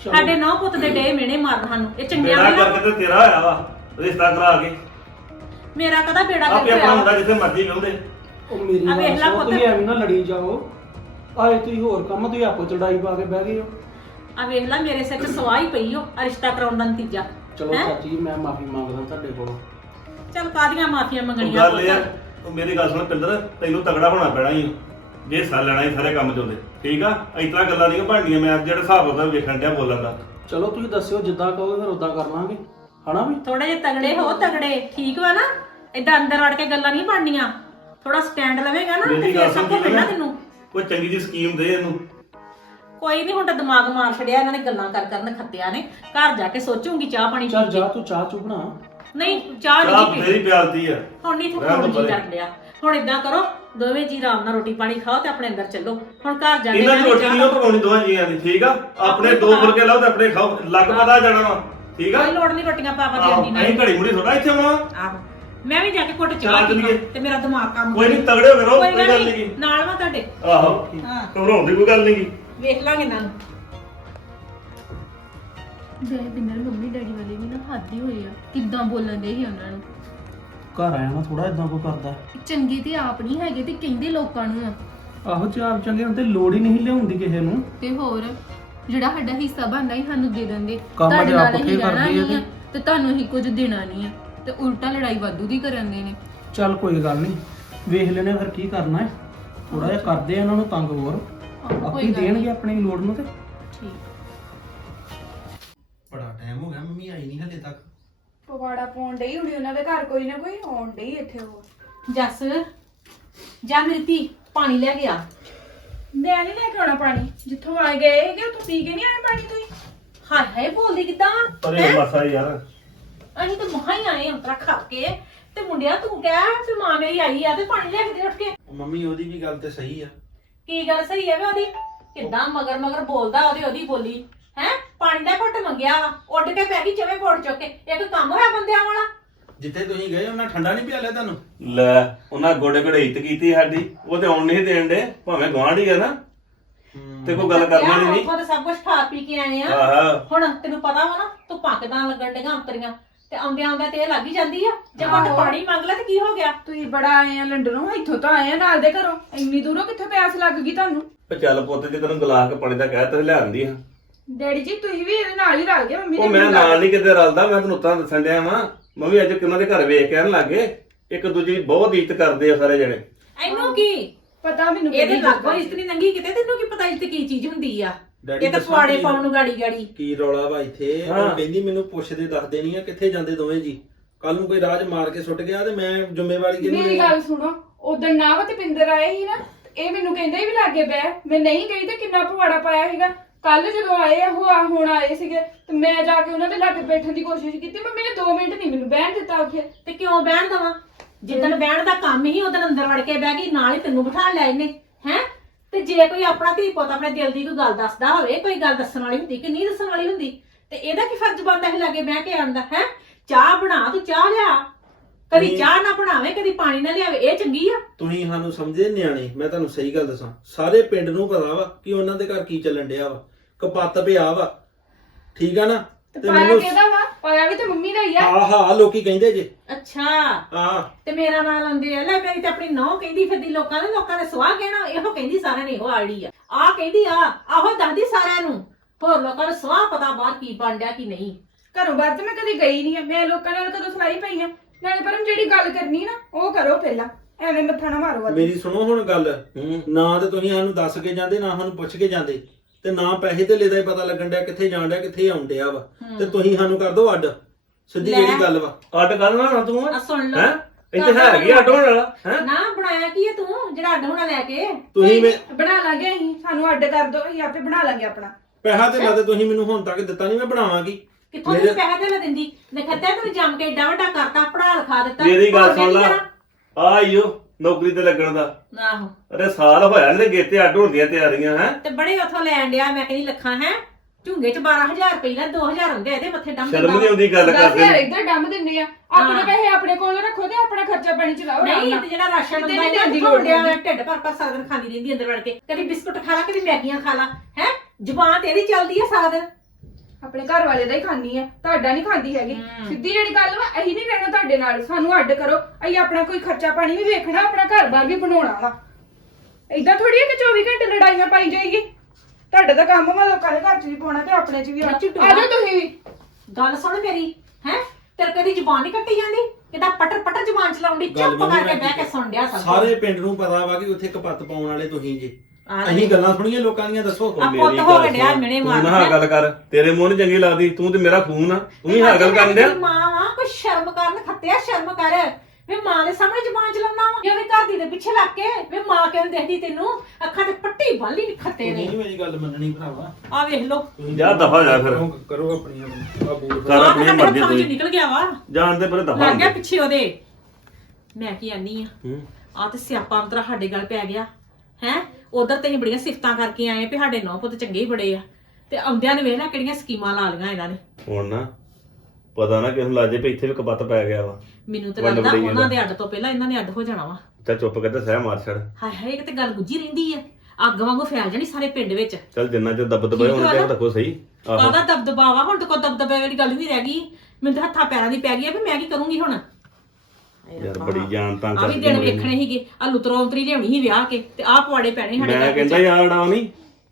ਸਾਡੇ ਨੌ ਪੁੱਤ ਦੇ ਡੇ ਮਿਹਣੇ ਮਾਰਨ ਸਾਨੂੰ। ਇਹ ਚੰਗਿਆ ਮੇਰਾ ਨੀ ਨਾ ਕਰਕੇ ਤੇ ਤੇਰਾ ਹੋਇਆ ਵਾ ਰਿਸ਼ਤਾ ਕਰਾ ਕੇ। ਮੇਰਾ ਕਦਾ ਬੇੜਾ ਆਪੇ ਕਰਕੇ ਆਪਣਾ ਹੋਇਆ? ਮੁੰਡਾ ਜਿੱਥੇ ਮਰਜ਼ੀ ਵਿਆਹੁੰਦੇ। ਉਹ ਮੇਰੀ ਆ ਵੇਖ ਗੱਲ ਲਾ ਸੁਣੋ ਪੁੱਤ। ਤੁਸੀਂ ਐਵੇਂ ਨਾ ਲੜੀ ਜਾਓ। ਆਏ ਤੁਸੀਂ ਹੋਰ ਕੰਮ ਤੁਸੀਂ ਆਪੋ ਚੜਾਈ ਪਾ ਕੇ ਬਹਿ ਗਏ ਹੋ। ਆ ਵੇਖ ਲੈ ਮੇਰੇ ਸਿਰ 'ਚ ਸਵਾਹ ਹੀ ਪਈ ਓ ਆ ਰਿਸ਼ਤਾ ਕਰਾਉਣ ਦਾ ਨਤੀਜਾ। ਚਲੋ ਹੈਂ? ਚਾਚੀ ਜੀ ਮੈਂ ਮਾਫੀ ਮੰਗਦਾ ਤੁਹਾਡੇ ਕੋਲੋਂ। ਚੱਲ ਕਾਦੀਆਂ ਮਾਫੀਆਂ ਉਹ ਮੰਗਣੀਆਂ ਗੱਲ ਇਹ ਆ ਪੁੱਤ? ਉਹ ਮੇਰੀ ਗੱਲ ਸੁਣ ਪਿੰਦਰ ਤੈਨੂੰ ਤਗੜਾ ਹੋਣਾ ਪੈਣਾ ਹੀ ਜੇ ਸਾਲ ਲੈਣਾ ਹੀ ਸਾਰੇ ਕੰਮ ਚੋਂਦੇ ਠੀਕ ਆ? ਇਤਨਾ ਗੱਲਾਂ ਨਹੀਂ ਬਣਨੀਆਂ ਮੈਂ ਜਿਹੜਾ ਹਿਸਾਬ ਉਹਦਾ ਵੇਖਣ ਡਿਆ ਬੋਲਣ ਦਾ। ਚਲੋ ਤੁਸੀਂ ਦੱਸਿਓ ਜਿੱਦਾਂ ਕਹੋਗੇ ਫਿਰ ਉਦਾਂ ਕਰ ਲਾਂਗੇ। ਹਨਾ ਵੀ? ਥੋੜੇ ਜਿਹੇ ਤਗੜੇ ਹੋ ਤਗੜੇ। ਠੀਕ ਵਾ ਨਾ? ਏਦਾਂ ਅੰਦਰ ਵੜ ਕੇ ਗੱਲਾਂ ਨਹੀਂ ਬਣਨੀਆਂ। ਥੋੜਾ ਸਟੈਂਡ ਲਵੇਗਾ ਨਾ ਤੇ ਮੇਰੀ ਫਿਰ ਸਭ ਸੁਣ ਨਾ, ਤੈਨੂੰ। ਕੋਈ ਚੰਗੀ ਜੀ ਸਕੀਮ ਦੇ ਇਹਨੂੰ। ਕੋਈ ਨਹੀਂ ਹੁਣ ਤਾਂ ਦਿਮਾਗ ਮਾਰ ਛੜਿਆ ਇਹਨਾਂ ਨੇ ਗੱਲਾਂ ਕਰ ਕਰਨ ਖੱਤਿਆ ਨੇ। ਘਰ ਜਾ ਕੇ ਸੋਚੂਗੀ ਚਾਹ ਪਾਣੀ ਚੱਲ ਪੀ ਜਾ ਤੂੰ ਚਾਹ ਚੂ ਬਣਾ। ਨਹੀਂ ਚਾਹ ਚਾਹ ਨਹੀਂ ਫੇਰੀ ਪੀਣੀ ਪਿਆਲਤੀ ਆ। ਹੁਣ ਨਹੀਂ ਰਹਿਣ ਥੋੜਾ ਦਿਓ ਜੀ ਪਰੇ। ਕਰ ਲਿਆ। ਹੁਣ ਇਦਾਂ ਕਰੋ ਦੋਵੇਂ ਜੀ ਆਰਾਮ ਨਾਲ ਰੋਟੀ ਪਾਣੀ ਖਾਓ ਤੇ ਆਪਣੇ ਅੰਦਰ ਚੱਲੋ। ਹੁਣ ਘਰ ਜਾ ਕੇ ਇਹਨਾਂ ਦੀ ਰੋਟੀ ਨਹੀਂ ਉਹ ਪਕਾਉਣੀ ਦੋਹਾਂ ਜੀਆਂ ਦੀ ਠੀਕ ਆ? ਆਪਣੇ ਦੋ ਫੁਲਕੇ ਲਾਓ ਤੇ ਆਪਣੇ ਖਾਓ। ਲੱਗ ਪਤਾ ਜਾਣਾ ਵਾ ਠੀਕ ਆ? ਕੋਈ ਲੋੜ ਨਹੀਂ ਰੋਟੀਆਂ ਪਾਪਾ ਦੀ ਆਹੋ, ਨਾਲ। ਘੜੀ ਮੁੜੀ ਥੋੜਾ ਇੱਥੇ ਆਉਣਾ ਆਹੋ। ਮੈਂ ਵੀ ਜਾ ਕੇ ਘੁੱਟ ਚਾਹ ਚਾਹ। ਪੀਵਾਂ ਤੇ ਮੇਰਾ ਦਿਮਾਗ ਕੰਮ ਕੋਈ ਨਹੀਂ। ਤਗੜੇ ਹੋ ਕੇ ਰਹੋ ਕੋਈ ਗੱਲ ਨਹੀਂ। ਨਾਲ ਵਾ ਤੁਹਾਡੇ। ਆਹੋ ਹਾਂ। ਘਬਰਾਉਣ ਦੀ ਕੋਈ ਗੱਲ ਨਹੀਂ। ਵੇਖ ਲਾਂਗੇ ਇਹਨਾਂ ਨੂੰ ਬਿੰਦਰ ਮੰਮੀ ਡੈਡੀ ਵਾਲੇ ਵੀ ਨਾ ਹੱਦ ਹੀ ਹੋਏ ਆ ਕਿੱਦਾਂ ਬੋਲਣ ਦੇ ਸੀ ਉਹਨਾਂ ਨੂੰ? ਘਰ ਆਇਆ ਨਾ ਥੋੜਾ ਇਦਾਂ ਕੋ ਕਰਦਾ। ਚੰਗੇ ਤੇ ਆਪ ਨਹੀਂ ਹੈਗੇ ਤੇ ਕਹਿੰਦੇ ਲੋਕਾਂ ਨੂੰ ਆ। ਆਹੋ ਚਾਰ ਚੰਗੇ ਹੁੰਦੇ ਲੋੜ ਹੀ ਨਹੀਂ ਲਿਆਉਂਦੀ ਕਿਸੇ ਨੂੰ। ਤੇ ਹੋਰ ਜਿਹੜਾ ਸਾਡਾ ਹਿੱਸਾ ਬਣਦਾ ਹੀ ਸਾਨੂੰ ਦੇ ਦਿੰਦੇ। ਕੰਮ ਤੇ ਆਪ ਨਾਲ ਰਹਿਣਾ ਕਰਦੀ ਆ ਨਹੀਂ ਆ ਤੇ। ਤੁਹਾਨੂੰ ਹੀ ਕੁਝ ਦੇਣਾ ਨਹੀਂ ਆ। ਤੇ ਉਲਟਾ ਲੜਾਈ ਵਾਧੂ ਦੀ ਕਰਨ ਦੇ ਨੇ। ਚੱਲ ਕੋਈ ਗੱਲ ਨਹੀਂ ਵੇਖ ਲੈਣੇ ਫਿਰ ਕੀ ਕਰਨਾ ਹੈ। ਥੋੜਾ ਜਿਹਾ ਕਰਦੇ ਆ ਇਹਨਾਂ ਨੂੰ ਤੰਗ ਹੋਰ। ਆਹੋ, ਆਪੇ ਦੇਣਗੇ ਆਪਣੀ ਲੋੜ ਨੂੰ ਤੇ। ਠੀਕ। ਟਾਈਮ ਹੋ ਗਿਆ ਮੰਮੀ ਆਈ ਨਹੀਂ ਹਲੇ ਤੱਕ। ਪਵਾੜਾ ਪਾਉਣ ਡਈ ਹੁਣੀ ਉਹਨਾਂ ਦੇ ਘਰ ਕੋਈ ਨਾ ਕੋਈ ਆਉਣ ਡਈ ਇੱਥੇ ਉਹ। ਜੱਸ ਜਾ ਮੇਰੀ ਧੀ ਪਾਣੀ ਲੈ ਕੇ ਆ। ਮੈਂ ਨਹੀਂ ਲੈ ਕੇ ਆਉਣਾ ਪਾਣੀ ਜਿੱਥੋਂ ਆ ਗਏ ਹੈਗੇ ਉੱਥੋਂ ਪੀ ਕੇ ਨਹੀਂ ਆਏ ਪਾਣੀ ਤੁਸੀਂ? ਹਾਏ ਹਾਏ ਬੋਲਦੀ ਕਿਦਾਂ ਪਰੇ ਮਸਾ ਯਾਰ। ਅਸੀਂ ਤਾਂ ਮਹਾ ਹੀ ਆਏ ਅੰਤਰਾ ਖਾ ਕੇ। ਤੇ ਮੁੰਡਿਆ ਤੂੰ ਕਹਿ ਤੇ ਮਾਂ ਮੇਰੀ ਆਈ ਆ ਤੇ ਪਾਣੀ ਲੈ ਕੇ ਦੇ ਉੱਠ ਕੇ। ਉਹ ਮੰਮੀ ਉਹਦੀ ਵੀ ਗੱਲ ਤੇ ਸਹੀ ਆ। ਕੀ ਗੱਲ ਸਹੀ ਹੈ ਵੇ ਉਹਦੀ? ਕਿੱਦਾਂ ਮਗਰ ਮਗਰ ਬੋਲਦਾ ਉਹਦੀ ਉਹਦੀ ਬੋਲੀ। ਹੈ? ਪਾਣੀ ਦਾ ਘੁੱਟ ਮੰਗਿਆ ਵਾ ਉੱਡ ਕੇ ਪੈ ਗਈ ਚਵੇਂ ਕੋੜ ਚੁੱਕ ਕੇ। ਇੱਕ ਕੰਮ ਹੋਇਆ ਬੰਦਿਆਂ ਵਾਲਾ? ਜਿੱਥੇ ਤੁਸੀਂ ਗਏ ਉਹਨਾਂ ਠੰਡਾ ਨਹੀਂ ਪਿਆ ਲਿਆ ਤੁਹਾਨੂੰ? ਲੈ ਉਹਨਾਂ ਗੋਡੇ ਘੜੇਤ ਕੀਤੀ ਸਾਡੀ ਉਹ ਤੇ ਆਉਣ ਨਹੀਂ ਦੇਣ ਦੇ ਭਾਵੇਂ ਗਵਾਂਢੀ ਆ ਨਾ। ਤੇ ਕੋਈ ਗੱਲ ਕਰਨੀ ਨਹੀਂ। ਉੱਥੋਂ ਤਾਂ ਸਭ ਕੁਝ ਖਾ ਪੀ ਕੇ ਆਏ ਆ। ਆਹਾ। ਹੁਣ ਤੈਨੂੰ ਪਤਾ ਵਾ ਨਾ ਤੂੰ ਪੱਕਦਾਂ ਲੱਗਣ ਡੀਆਂ ਉਤਰੀਆਂ। ਤੇ ਆਉਂਦਿਆਂ ਆਉਂਦਿਆਂ ਤੇ ਇਹ ਲੱਗ ਹੀ ਜਾਂਦੀ ਆ। ਜੇ ਘੁੱਟ ਆਹੋ। ਪਾਣੀ ਮੰਗ ਲੈ ਤੇ ਕੀ ਹੋ ਗਿਆ? ਤੁਸੀਂ ਬੜਾ ਆਏ ਆ ਲੰਡਨੋਂ ਇੱਥੋਂ ਤਾਂ ਆਏ ਆ ਨਾਲ ਦੇ ਘਰੋਂ। ਇੰਨੀ ਦੂਰੋਂ ਕਿੱਥੇ ਪਿਆਸ ਲੱਗ ਗਈ ਤੁਹਾਨੂੰ? ਚੱਲ ਪੁੱਤ ਜੇ ਤੈਨੂੰ ਗਲਾਸ ਕੇ ਪਾਣੀ ਦਾ ਕਹਿ ਤਾ ਲਿਆਂਦੀ ਆ ਡੈਡੀ ਜੀ ਤੁਸੀਂ ਵੀ ਇਹਦੇ ਨਾਲ ਹੀ ਰਲ ਗਏ ਮੰਮੀ ਉਹ ਨੇ ਮੈਂ ਨਾਲ ਨਹੀਂ ਕਿਤੇ ਰਲਦਾ ਮੈਂ ਤੈਨੂੰ ਤਾਂ ਦੱਸਣ ਡਿਆ ਵਾਂ। ਮੈਂ ਵੀ ਅੱਜ ਕਿੰਨਾਂ ਦੇ ਘਰ ਵੇਖ ਕੇ ਆਣ ਲੱਗੇ ਇੱਕ ਦੂਜੀ ਦੀ ਬਹੁਤ ਇੱਜ਼ਤ ਕਰਦੇ ਆ ਸਾਰੇ ਜਣੇ। ਇਹਨੂੰ ਕੀ? ਪਤਾ ਮੈਨੂੰ ਇਹਦੇ ਕਿਹੜੀ ਲਾਗੋਂ ਇਸਤਰੀ ਨੰਗੀ ਕਿਤੇ? ਤੈਨੂੰ ਕੀ ਪਤਾ ਇੱਜ਼ਤ ਕੀ ਚੀਜ਼ ਹੁੰਦੀ ਆ? ਡੈਡੀ ਇਹ ਤਾਂ ਦੱਸੋ ਪੁਆੜੇ ਕੀ- ਪਾਉਣ ਨੂੰ ਗਾੜੀ ਗਾੜੀ। ਕੀ ਰੌਲਾ ਵਾ ਇੱਥੇ? ਹਾਂ। ਉਹ ਕਹਿੰਦੀ ਮੈਨੂੰ ਪੁੱਛਦੇ ਦੱਸਦੇ ਨਹੀਂ ਆ ਕਿੱਥੇ ਜਾਂਦੇ ਦੋਵੇਂ ਜੀ। ਕੱਲ ਨੂੰ ਕੋਈ ਰਾਜ ਮਾਰ ਕੇ ਸੁੱਟ ਗਿਆ ਤੇ ਮੈਂ ਜ਼ਿੰਮੇਵਾਰੀ ਕਿਹਦੀ ਮੇਰੀ ਲੈਣੀ? ਗੱਲ ਸੁਣੋ ਉਦੋਂ ਨਾਵ ਤੇ ਪਿੰਦਰ ਆਏ ਸੀ ਨਾ ਇਹ ਮੈਨੂੰ ਕਹਿੰਦੇ ਵੀ ਲਾਗੇ ਬੈ ਮੈਂ ਨਹੀਂ ਗਈ ਤੇ ਕਿੰਨਾ ਪਵਾੜਾ ਪਾਇਆ ਸੀਗਾ। ਕੱਲ ਜਦੋਂ ਆਏ ਆ ਉਹ ਆ ਹੁਣ ਆਏ ਸੀਗੇ ਤੇ ਮੈਂ ਜਾ ਕੇ ਉਹਨਾਂ ਦੇ ਲਾਗੇ ਬੈਠਣ ਦੀ ਕੋਸ਼ਿਸ਼ ਕੀਤੀ ਮੰਮੀ ਨੇ 2 ਮਿੰਟ ਨਹੀਂ ਮੈਨੂੰ ਬਹਿਣ ਦਿੱਤਾ ਉੱਥੇ। ਤੇ ਕਿਉਂ ਬਹਿਣ ਦਵਾਂ? ਜਿੱਦਣ ਬਹਿਣ ਦਾ ਕੰਮ ਹੀ ਉਦੋਂ ਅੰਦਰ ਵੜ ਕੇ ਬਹਿ ਗਈ ਨਾਲ ਹੀ ਤੈਨੂੰ ਬਿਠਾ ਲਿਆ ਇਹਨੇ ਹੈ? ਤੇ ਜੇ ਕੋਈ ਆਪਣਾ ਧੀ ਪੁੱਤ ਆਪਣੇ ਦਿਲ ਦੀ ਕੋਈ ਗੱਲ ਦੱਸਦਾ ਹੋਵੇ ਕੋਈ ਗੱਲ ਦੱਸਣ ਵਾਲੀ ਹੁੰਦੀ ਕਿ ਨਹੀਂ ਦੱਸਣ ਵਾਲੀ ਹੁੰਦੀ ਤੇ ਇਹਦਾ ਕੀ ਫਰਜ਼ ਬਣਦਾ ਹੈ ਲਾਗੇ ਬਹਿ ਕੇ ਆਉਂਦਾ ਹੈ? ਚਾਹ ਬਣਾ ਤੂੰ ਚਾਹ ਲਿਆ। ਕਦੀ ਨਹੀਂ। ਚਾਹ ਨਾ ਬਣਾਵੇ ਕਦੀ ਪਾਣੀ ਨਾ ਲਿਆਵੇ ਇਹ ਚੰਗੀ ਆ। ਤੁਸੀਂ ਸਾਨੂੰ ਸਮਝੇ ਨਿਆਣੇ ਮੈਂ ਤੁਹਾਨੂੰ ਸਹੀ ਗੱਲ ਦੱਸਾਂ। ਸਾਰੇ ਪਿੰਡ ਨੂੰ ਪਤਾ ਵਾ ਕਿ ਉਹਨਾਂ ਦੇ ਘਰ ਕੀ ਚੱਲਣ ਡਿਆ ਵਾ। ਕਪੱਤ ਪਿਆ ਵਾ। ਠੀਕ ਆ ਨਾ? ਤੇ ਪਾਇਆ ਕਿਹਦਾ ਵਾ? ਪਾਇਆ ਵੀ ਤੇ ਮੰਮੀ ਦਾ ਹੀ ਆ। ਹਾਂ ਹਾਂ ਲੋਕੀ ਕਹਿੰਦੇ ਜੇ। ਅੱਛਾ। ਹਾਂ ਤੇ ਮੇਰਾ ਨਾਂ ਲਾਉਂਦੇ ਆ। ਲੈ ਮੇਰੀ ਤੇ ਆਪਣੀ ਨੌ ਕਹਿੰਦੀ ਫਿਰਦੀ ਲੋਕਾਂ ਨੇ ਲੋਕਾਂ ਨੇ ਸਵਾਹ ਕਹਿਣਾ ਇਹੋ ਕਹਿੰਦੀ ਸਾਰਿਆਂ ਨੇ ਇਹੋ ਆੜੀ ਆ। ਆ ਕਹਿੰਦੀ ਆ ਆਹੋ ਦੱਸਦੀ ਸਾਰਿਆਂ ਨੂੰ। ਹੋਰ ਲੋਕਾਂ ਨੂੰ ਸਵਾਹ ਪਤਾ ਬਾਹਰ ਕੀ ਬਣ ਡਿਆ ਕੀ ਨਹੀਂ। ਘਰੋਂ ਬਾਹਰ ਤੇ ਮੈਂ ਕਦੀ ਗਈ ਨਹੀਂ ਆ। ਮੈਂ ਲੋਕਾਂ ਨਾਲ ਕਦੋਂ ਸਲਾਈ ਪਈ ਆ। ਨਾਲੇ ਪਰਮ ਜਿਹੜੀ ਗੱਲ ਕਰਨੀ ਨਾ ਉਹ ਕਰੋ ਪਹਿਲਾਂ। ਐਵੇਂ ਮੱਥਾ ਨਾ ਮਾਰੋ ਅੱਜ ਮੇਰੀ ਸੁਣੋ ਹੁਣ ਗੱਲ। ਨਾ ਤੇ ਤੁਸੀਂ ਸਾਨੂੰ ਦੱਸ ਕੇ ਜਾਂਦੇ ਨਾ ਸਾਨੂੰ ਪੁੱਛ ਕੇ ਜਾਂਦੇ। ਤੇ ਨਾ ਪੈਸੇ ਤੇ ਲੈਦਾ ਹੀ ਪਤਾ ਲੱਗਣ ਡਿਆ ਕਿੱਥੇ ਜਾਣ ਡਿਆ ਕਿੱਥੇ ਆਉਣ ਡਿਆ ਵਾ। ਤੇ ਤੁਸੀਂ ਸਾਨੂੰ ਕਰ ਦਿਓ ਅੱਡ। ਸਿੱਧੀ। ਜਿਹੜੀ ਗੱਲ ਵਾ। ਅੱਡ ਗੱਲ ਨਾ ਨਾ ਤੂੰ। ਆ ਸੁਣ ਲਓ। ਹੈ? ਇੱਥੇ ਹੈ ਕੀ ਅੱਡ ਹੋਣ ਵਾਲਾ? ਹੈ? ਨਾ ਬਣਾਇਆ ਕੀ ਹੈ ਤੂੰ? ਜਿਹੜਾ ਅੱਡ ਹੋਣਾ ਲੈ ਕੇ। ਤੁਸੀਂ ਮੈਂ ਬਣਾ ਲਾਂਗੇ ਅਸੀਂ। ਸਾਨੂੰ ਅੱਡ ਕਰ ਦੋ ਅਸੀਂ ਆਪੇ ਬਣਾ ਲਾਂਗੇ ਆਪਣਾ। ਪੈਸਾ ਤੇ ਲਾ ਤੇ ਤੁਸੀਂ ਮੈਨੂੰ ਹੁਣ ਤੱਕ ਦਿੱਤਾ ਨਹੀਂ ਮੈਂ ਬਣਾਵਾਂਗੀ ਕਿੱਥੋਂ ਤੈਨੂੰ ਪੈਸੇ ਦੇ ਦਿੰਦੀ? ਨਖੱਤਿਆ ਤੂੰ ਜੰਮ ਕੇ ਏਡਾ ਵੱਡਾ ਕਰਤਾ ਪੜਾ ਲਿਖਾ ਦਿੱਤਾ। ਮੇਰੀ ਗੱਲ ਸੁਣ ਲਾ। ਕਰਾਂ? ਨੌਕਰੀ ਤੇ ਲੱਗਣ ਦਾ। ਆਹੋ। ਅਰੇ ਸਾਲ ਹੋਇਆ ਨੇ ਗੇਤੇ ਅੱਡ ਹੋਣ ਦੀਆਂ ਤਿਆਰੀਆਂ ਹੈ? ਤੇ ਬੜੇ ਉਥੋਂ ਲੈਣ ਡਿਆ ਮੈਂ ਕਹਿੰਦੀ ਲੱਖਾਂ ਹੈ? ਝੁੰਗੇ ਚ 12000 ਪਹਿਲਾਂ 2000 ਹੁੰਦੇ ਇਹਦੇ ਮੱਥੇ ਡੰਮ ਸ਼ਰਮ ਨਹੀਂ ਆਉਂਦੀ ਗੱਲ ਦਸ ਹਜ਼ਾਰ ਕਰਦੇ ਇੱਧਰ ਡੰਮ ਦਿੰਦੇ ਆ। ਆਪਣੇ ਹਾਂ। ਪੈਸੇ ਆਪਣੇ ਕੋਲ ਰੱਖੋ ਤੇ ਆਪਣਾ ਖਰਚਾ ਪਾਣੀ ਚਲਾਓ ਆਰਾਮ ਨਹੀਂ ਨਾਲ। ਤੇ ਜਿਹੜਾ ਰਾਸ਼ਨ ਨਹੀਂ ਇਹਦਾ ਦੇਣ ਦੀ ਦਿਖਾਉਣ ਲੋੜ ਡਿਆ ਹੈਗੀ। ਢਿੱਡ ਭਰ ਭਰ ਸਾਰਾ ਦਿਨ ਖਾਂਦੀ ਰਹਿੰਦੀ ਅੰਦਰ ਵੜ ਕੇ। ਕਦੀ ਬਿਸਕੁਟ ਖਾ ਲਾ ਕਦੀ ਮੈਗੀਆਂ ਖਾ ਲਾ ਹੈ? ਜ਼ੁਬਾਨ ਤੇਰੀ ਚੱਲਦੀ ਹੈ ਸਾਰਾ ਦਿਨ। ਆਪਣੇ ਘਰ ਵਾਲੇ ਦਾ ਹੀ ਖਾਣੀ ਆ ਤੁਹਾਡਾ ਨਹੀਂ ਖਾਂਦੀ ਹੈਗੀ। ਹਮ। ਸਿੱਧੀ ਜਿਹੜੀ ਗੱਲ ਵਾ ਅਸੀਂ ਨਹੀਂ ਰਹਿਣਾ ਤੁਹਾਡੇ ਨਾਲ। ਸਾਨੂੰ ਅੱਡ ਕਰੋ। ਅਸੀਂ ਆਪਣਾ ਕੋਈ ਖਰਚਾ ਪਾਣੀ ਵੀ ਵੇਖਣਾ ਆਪਣਾ ਘਰ-ਬਾਰ ਵੀ ਬਣਾਉਣਾ ਵਾ। ਏਦਾਂ ਥੋੜੀ ਹੈ ਕਿ 24 ਘੰਟੇ ਲੜਾਈਆਂ ਪਾਈ ਜਾਈਏ। ਤੁਹਾਡਾ ਤਾਂ ਕੰਮ ਵਾ ਲੋਕਾਂ ਦੇ ਘਰ 'ਚ ਵੀ ਪਾਉਣਾ ਤੇ ਆਪਣੇ 'ਚ ਵੀ ਆਉਣਾ ਝੁੱਟੂ ਆ ਜਾਓ ਤੁਸੀਂ ਵੀ। ਗੱਲ ਸੁਣ ਮੇਰੀ ਹੈ? ਤੇਰੇ ਕਦੀ ਜ਼ੁਬਾਨ ਨਹੀਂ ਕੱਟੀ ਜਾਂਦੀ? ਕਿਦਾਂ ਪਟਰ ਪਟਰ ਜ਼ੁਬਾਨ ਚਲਾਉਂਦੀ? ਗੱਲ ਚੁੱਪ ਮੰਮੀ ਕਰਕੇ ਮੈਂ ਬਹਿ ਕੇ ਸੁਣ ਡਿਆ ਸਭ ਸਾਰੇ ਪਿੰਡ ਨੂੰ ਪਤਾ ਵਾ ਕਿ ਉੱਥੇ ਕਪੱਤ ਪਾਉਣ ਵਾਲੇ ਤੁਸੀਂ ਜੇ। ਆਹ ਅਸੀਂ ਗੱਲਾਂ ਸੁਣੀਏ ਲੋਕਾਂ ਦੀਆਂ ਦੱਸੋ। ਆ ਪੁੱਤ ਹੋ ਕੇ ਡਿਆ ਮਿਹਣੇ ਤੂੰ ਮਾਰ ਨਾ ਆਹ ਗੱਲ ਕਰ ਤੇਰੇ ਮੂੰਹ ਨੀ ਚੰਗੀ ਲੱਗਦੀ ਤੂੰ ਤੇ ਮੇਰਾ ਖੂਨ ਆ ਤੂੰ ਵੀ ਹਾਂ ਗੱਲ ਕਰਨ ਡਿਆ। ਮਾਂ ਵਾ ਕੋਈ ਸ਼ਰਮ ਕਰਨ ਖੱਤਿਆ ਸ਼ਰਮ ਕਰ। ਵੇ ਮਾਂ ਦੇ ਸਾਹਮਣੇ ਜ਼ੁਬਾਨ ਚਲਾਉਣਾ ਵਾ ਉਹਦੇ ਘਰ ਦੀ ਦੇ ਪਿੱਛੇ ਲੱਗ ਕੇ। ਵੇ ਮਾਂ ਕਿਉਂ ਦੇਖਦੀ ਤੈਨੂੰ? ਅੱਖਾਂ ਤੇ ਪੱਟੀ ਬੰਨ ਲਈ ਖੱਤੇ ਨੇ। ਨਹੀਂ ਮੇਰੀ ਗੱਲ ਮੰਨਣੀ ਭਰਾਵਾ। ਆ ਵੇਖ ਲੋ ਜਾ ਦਫਾ ਜਾ ਫਿਰ। ਕਰੋ- ਕਰੋ ਆਪਣੀਆਂ ਆ ਬੂਟ ਕਰ ਆਪਣੀ ਮਰਜ਼ੀ ਤੋਂ। ਨਿਕਲ ਗਿਆ ਵਾ। ਜਾਣ ਦੇ ਪਰ ਦਫਾ ਲੱਗ ਗਿਆ ਪਿੱਛੇ ਉਹਦੇ। ਮੈਂ ਕੀ ਆਨੀ ਆ? ਹੂੰ। ਆ ਤੇ ਸਿਆਪਾ ਅੰਤਰਾ ਸਾਡੇ ਗੱਲ ਪੈ ਗਿਆ। ਹੈ? ਉਧਰ ਤੇ ਅਸੀਂ ਬੜੀਆਂ ਸਿਫਤਾਂ ਕਰਕੇ ਆਏ ਵੀ ਸਾਡੇ ਨੌ ਪੁੱਤ ਚੰਗੇ ਹੀ ਬੜੇ ਆ। ਤੇ ਆਉਂਦਿਆਂ ਨੇ ਵੇਖ ਲੈ ਕਿਹੜੀਆਂ ਸਕੀਮਾਂ ਲਾ ਲਈਆਂ ਇਹਨਾਂ ਨੇ। ਹੁਣ ਨਾ ਪਤਾ ਨਾ ਕਿਸ ਲੱਜੇ ਪਈ ਇੱਥੇ ਵੀ ਕਪੱਤ ਪੈ ਗਿਆ ਵਾ। ਮੈਨੂੰ ਤੇ ਵੰਡ ਲੱਗਦਾ ਉਹਨਾਂ ਦਾ। ਅੱਡ ਤੋਂ ਪਹਿਲਾਂ ਇਹਨਾਂ ਨੇ ਅੱਡ ਹੋ ਜਾਣਾ ਵਾ। ਚੱਲ ਚੁੱਪ ਕਰਕੇ ਸਹਿ ਮਾਰ ਛੜ ਹਾਏ ਹਾਏ ਇਹ ਤੇ ਗੱਲ ਗੁੱਜੀ ਰਹਿੰਦੀ ਆ। ਅੱਗ ਵਾਂਗੂ ਫੈਲ ਜਾਣੀ ਸਾਰੇ ਪਿੰਡ ਵਿੱਚ। ਚੱਲ ਜਿੰਨਾ ਚਿਰ ਦਬ ਦਬਾਏ ਠੀਕ ਹੁਣ ਵਾ? ਰੱਖੋ ਸਹੀ। ਆਹੋ। ਕਾਹਦਾ ਦਬਦਬਾ ਵਾ? ਹੁਣ ਤੇ ਕੋਈ ਦਬਦਬੇ ਵਾਲੀ ਗੱਲ ਨਹੀਂ ਰਹਿ ਗਈ। ਮੈਨੂੰ ਤਾਂ ਹੱਥਾਂ ਪੈਰਾਂ ਦੀ ਪੈ ਗਈ ਆ ਵੀ ਮੈਂ ਕੀ ਕਰੂੰਗੀ ਹੁਣ? ਯਾਰ। ਬੜੀ ਜਾਨ ਤਾਂ ਆ ਵੀ ਦਿਨ ਵੇਖਣੇ ਸੀਗੇ ਆ ਲੁਤਰੋ ਉਤਰੀ ਲਿਆਉਣੀ ਸੀ ਵਿਆਹ ਕੇ ਤੇ ਆਹ ਪਵਾੜੇ ਪੈਣੇ ਸਾਡੇ ਮੈਂ ਕਹਿੰਦਾ ਯਾਰ ਅੜਾ ਨਹੀਂ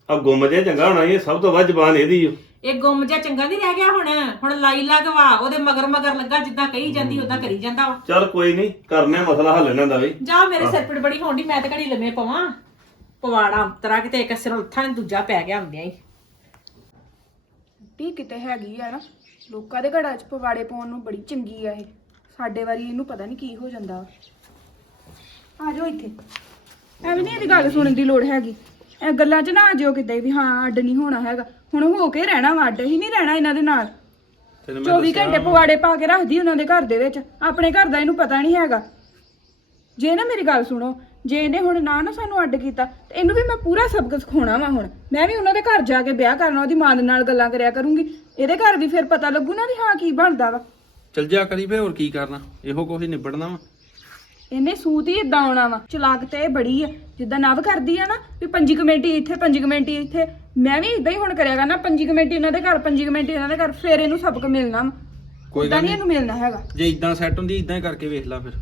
ਆ ਗੁੰਮ ਜੇ ਚੰਗਾ ਹੋਣਾ ਇਹ ਸਭ ਤੋਂ ਵੱਧ ਜ਼ਬਾਨ ਇਹਦੀ ਓ। ਇਹ ਗੁੰਮ ਜਿਹਾ ਚੰਗਾ ਨਹੀਂ ਰਹਿ ਗਿਆ ਹੁਣ ਹੁਣ ਲਾਈ ਲਗਵਾ ਉਹਦੇ ਮਗਰ ਮਗਰ ਲੱਗਾ ਜਿੱਦਾਂ ਕਹੀ ਜਾਂਦੀ ਉਦਾਂ ਕਰੀ ਜਾਂਦਾ ਵਾ। ਚੱਲ ਕੋਈ ਨਹੀਂ ਕਰਨੇ ਆ ਮਸਲਾ ਹੱਲ ਇਹਨਾਂ ਦਾ ਵੀ। ਜਾ ਮੇਰੇ ਸਿਰ ਪੀੜ ਬੜੀ ਹੋਣੀ ਮੈਂ ਤੇ ਘੜੀ ਲੰਮੇ ਪਵਾਂ। ਪਵਾੜਾ ਤਰਾ ਕਿਤੇ ਇੱਕ ਸਿਰ ਉੱਥਾ ਨੇ ਦੂਜਾ ਪੈ ਗਿਆ ਹੁੰਦਿਆਂ ਹੀ। ਟੀ ਕਿਤੇ ਹੈਗੀ ਆ ਨਾ ਲੋਕਾਂ ਦੇ ਘਰਾਂ 'ਚ ਪਵਾੜੇ ਪਾਉਣ ਨੂੰ ਬੜੀ ਚੰਗੀ ਆ ਇਹ। ਸਾਡੇ ਵਾਰੀ ਇਹਨੂੰ ਪਤਾ ਨਹੀਂ ਕੀ ਹੋ ਜਾਂਦਾ। ਆ ਜਾਓ ਇੱਥੇ। ਐਵੇਂ ਨਹੀਂ ਇਹਦੀ ਗੱਲ ਸੁਣਨ ਦੀ ਲੋੜ ਹੈਗੀ। ਇਹ ਗੱਲਾਂ 'ਚ ਨਾ ਆ ਜਿਓ ਕਿਤੇ ਵੀ ਹਾਂ ਅੱਡ ਨਹੀਂ ਹੋਣਾ ਹੈਗਾ। ਹੁਣ ਹੋ ਕੇ ਰਹਿਣਾ ਵਾ ਅੱਡ ਹੀ ਨਹੀਂ ਰਹਿਣਾ ਇਹਨਾਂ ਦੇ ਨਾਲ। ਤੈਨੂੰ ਮੈਂ 24 ਘੰਟੇ ਪਵਾੜੇ ਪਾ ਕੇ ਰੱਖਦੀ ਉਹਨਾਂ ਦੇ ਘਰ ਦੇ ਵਿੱਚ। ਆਪਣੇ ਘਰ ਦਾ ਇਹਨੂੰ ਪਤਾ ਨਹੀਂ ਹੈਗਾ। ਜੇ ਨਾ ਮੇਰੀ ਗੱਲ ਸੁਣੋ ਜੇ ਇਹਨੇ ਹੁਣ ਨਾ ਨਾ ਸਾਨੂੰ ਅੱਡ ਕੀਤਾ ਤੇ ਇਹਨੂੰ ਵੀ ਮੈਂ ਪੂਰਾ ਸਬਕ ਸਿਖਾਉਣਾ ਵਾ ਹੁਣ। ਮੈਂ ਵੀ ਉਹਨਾਂ ਦੇ ਘਰ ਜਾ ਕੇ ਵਿਆਹ ਕਰਨਾ ਉਹਦੀ ਮਾਂ ਦੇ ਨਾਲ ਗੱਲਾਂ ਕਰਿਆ ਕਰੂੰਗੀ। ਇਹਦੇ ਘਰ ਵੀ ਫਿਰ ਪਤਾ ਲੱਗੂ ਨਾ ਵੀ ਹਾਂ ਕੀ ਬਣਦਾ ਵਾ। ਚਲ ਜਾ ਕਰੀ ਫੇ ਹੋਰ ਕੀ ਕਰਨਾ? ਇਹੋ ਕੁਛ ਹੀ ਨਿਬੜਨਾ ਵਾ। ਇਹਨੇ ਸੂਤ ਹੀ ਇਦਾਂ ਆਉਣਾ ਵਾ। ਚਲਾਕ ਤੇ ਇਹ ਬੜੀ ਆ। ਜਿੱਦਾਂ ਨਵ ਕਰਦੀ ਆ ਨਾ ਵੀ ਪੰਜੀ ਕਮੇਟੀ ਇੱਥੇ ਪੰਜੀ ਕਮੇਟੀ ਇੱਥੇ। ਮੈਂ ਵੀ ਇਦਾਂ ਹੀ ਹੁਣ ਕਰਿਆ ਕਰਨਾ ਪੰਜੀ ਕਮੇਟੀ ਇਹਨਾਂ ਦੇ ਘਰ ਪੰਜੀ ਕਮੇਟੀ ਇਹਨਾਂ ਦੇ ਘਰ। ਫਿਰ ਇਹਨੂੰ ਸਬਕ ਮਿਲਣਾ ਵਾ। ਕੋਈ ਗੱਲ ਨਹੀਂ ਨਹੀਂ ਇਹਨੂੰ ਮਿਲਣਾ ਹੈਗਾ। ਜੇ ਇਦਾਂ ਸੈੱਟ ਹੁੰਦੀ ਇਦਾਂ ਹੀ ਕਰਕੇ ਵੇਖ ਲੈ ਫਿਰ।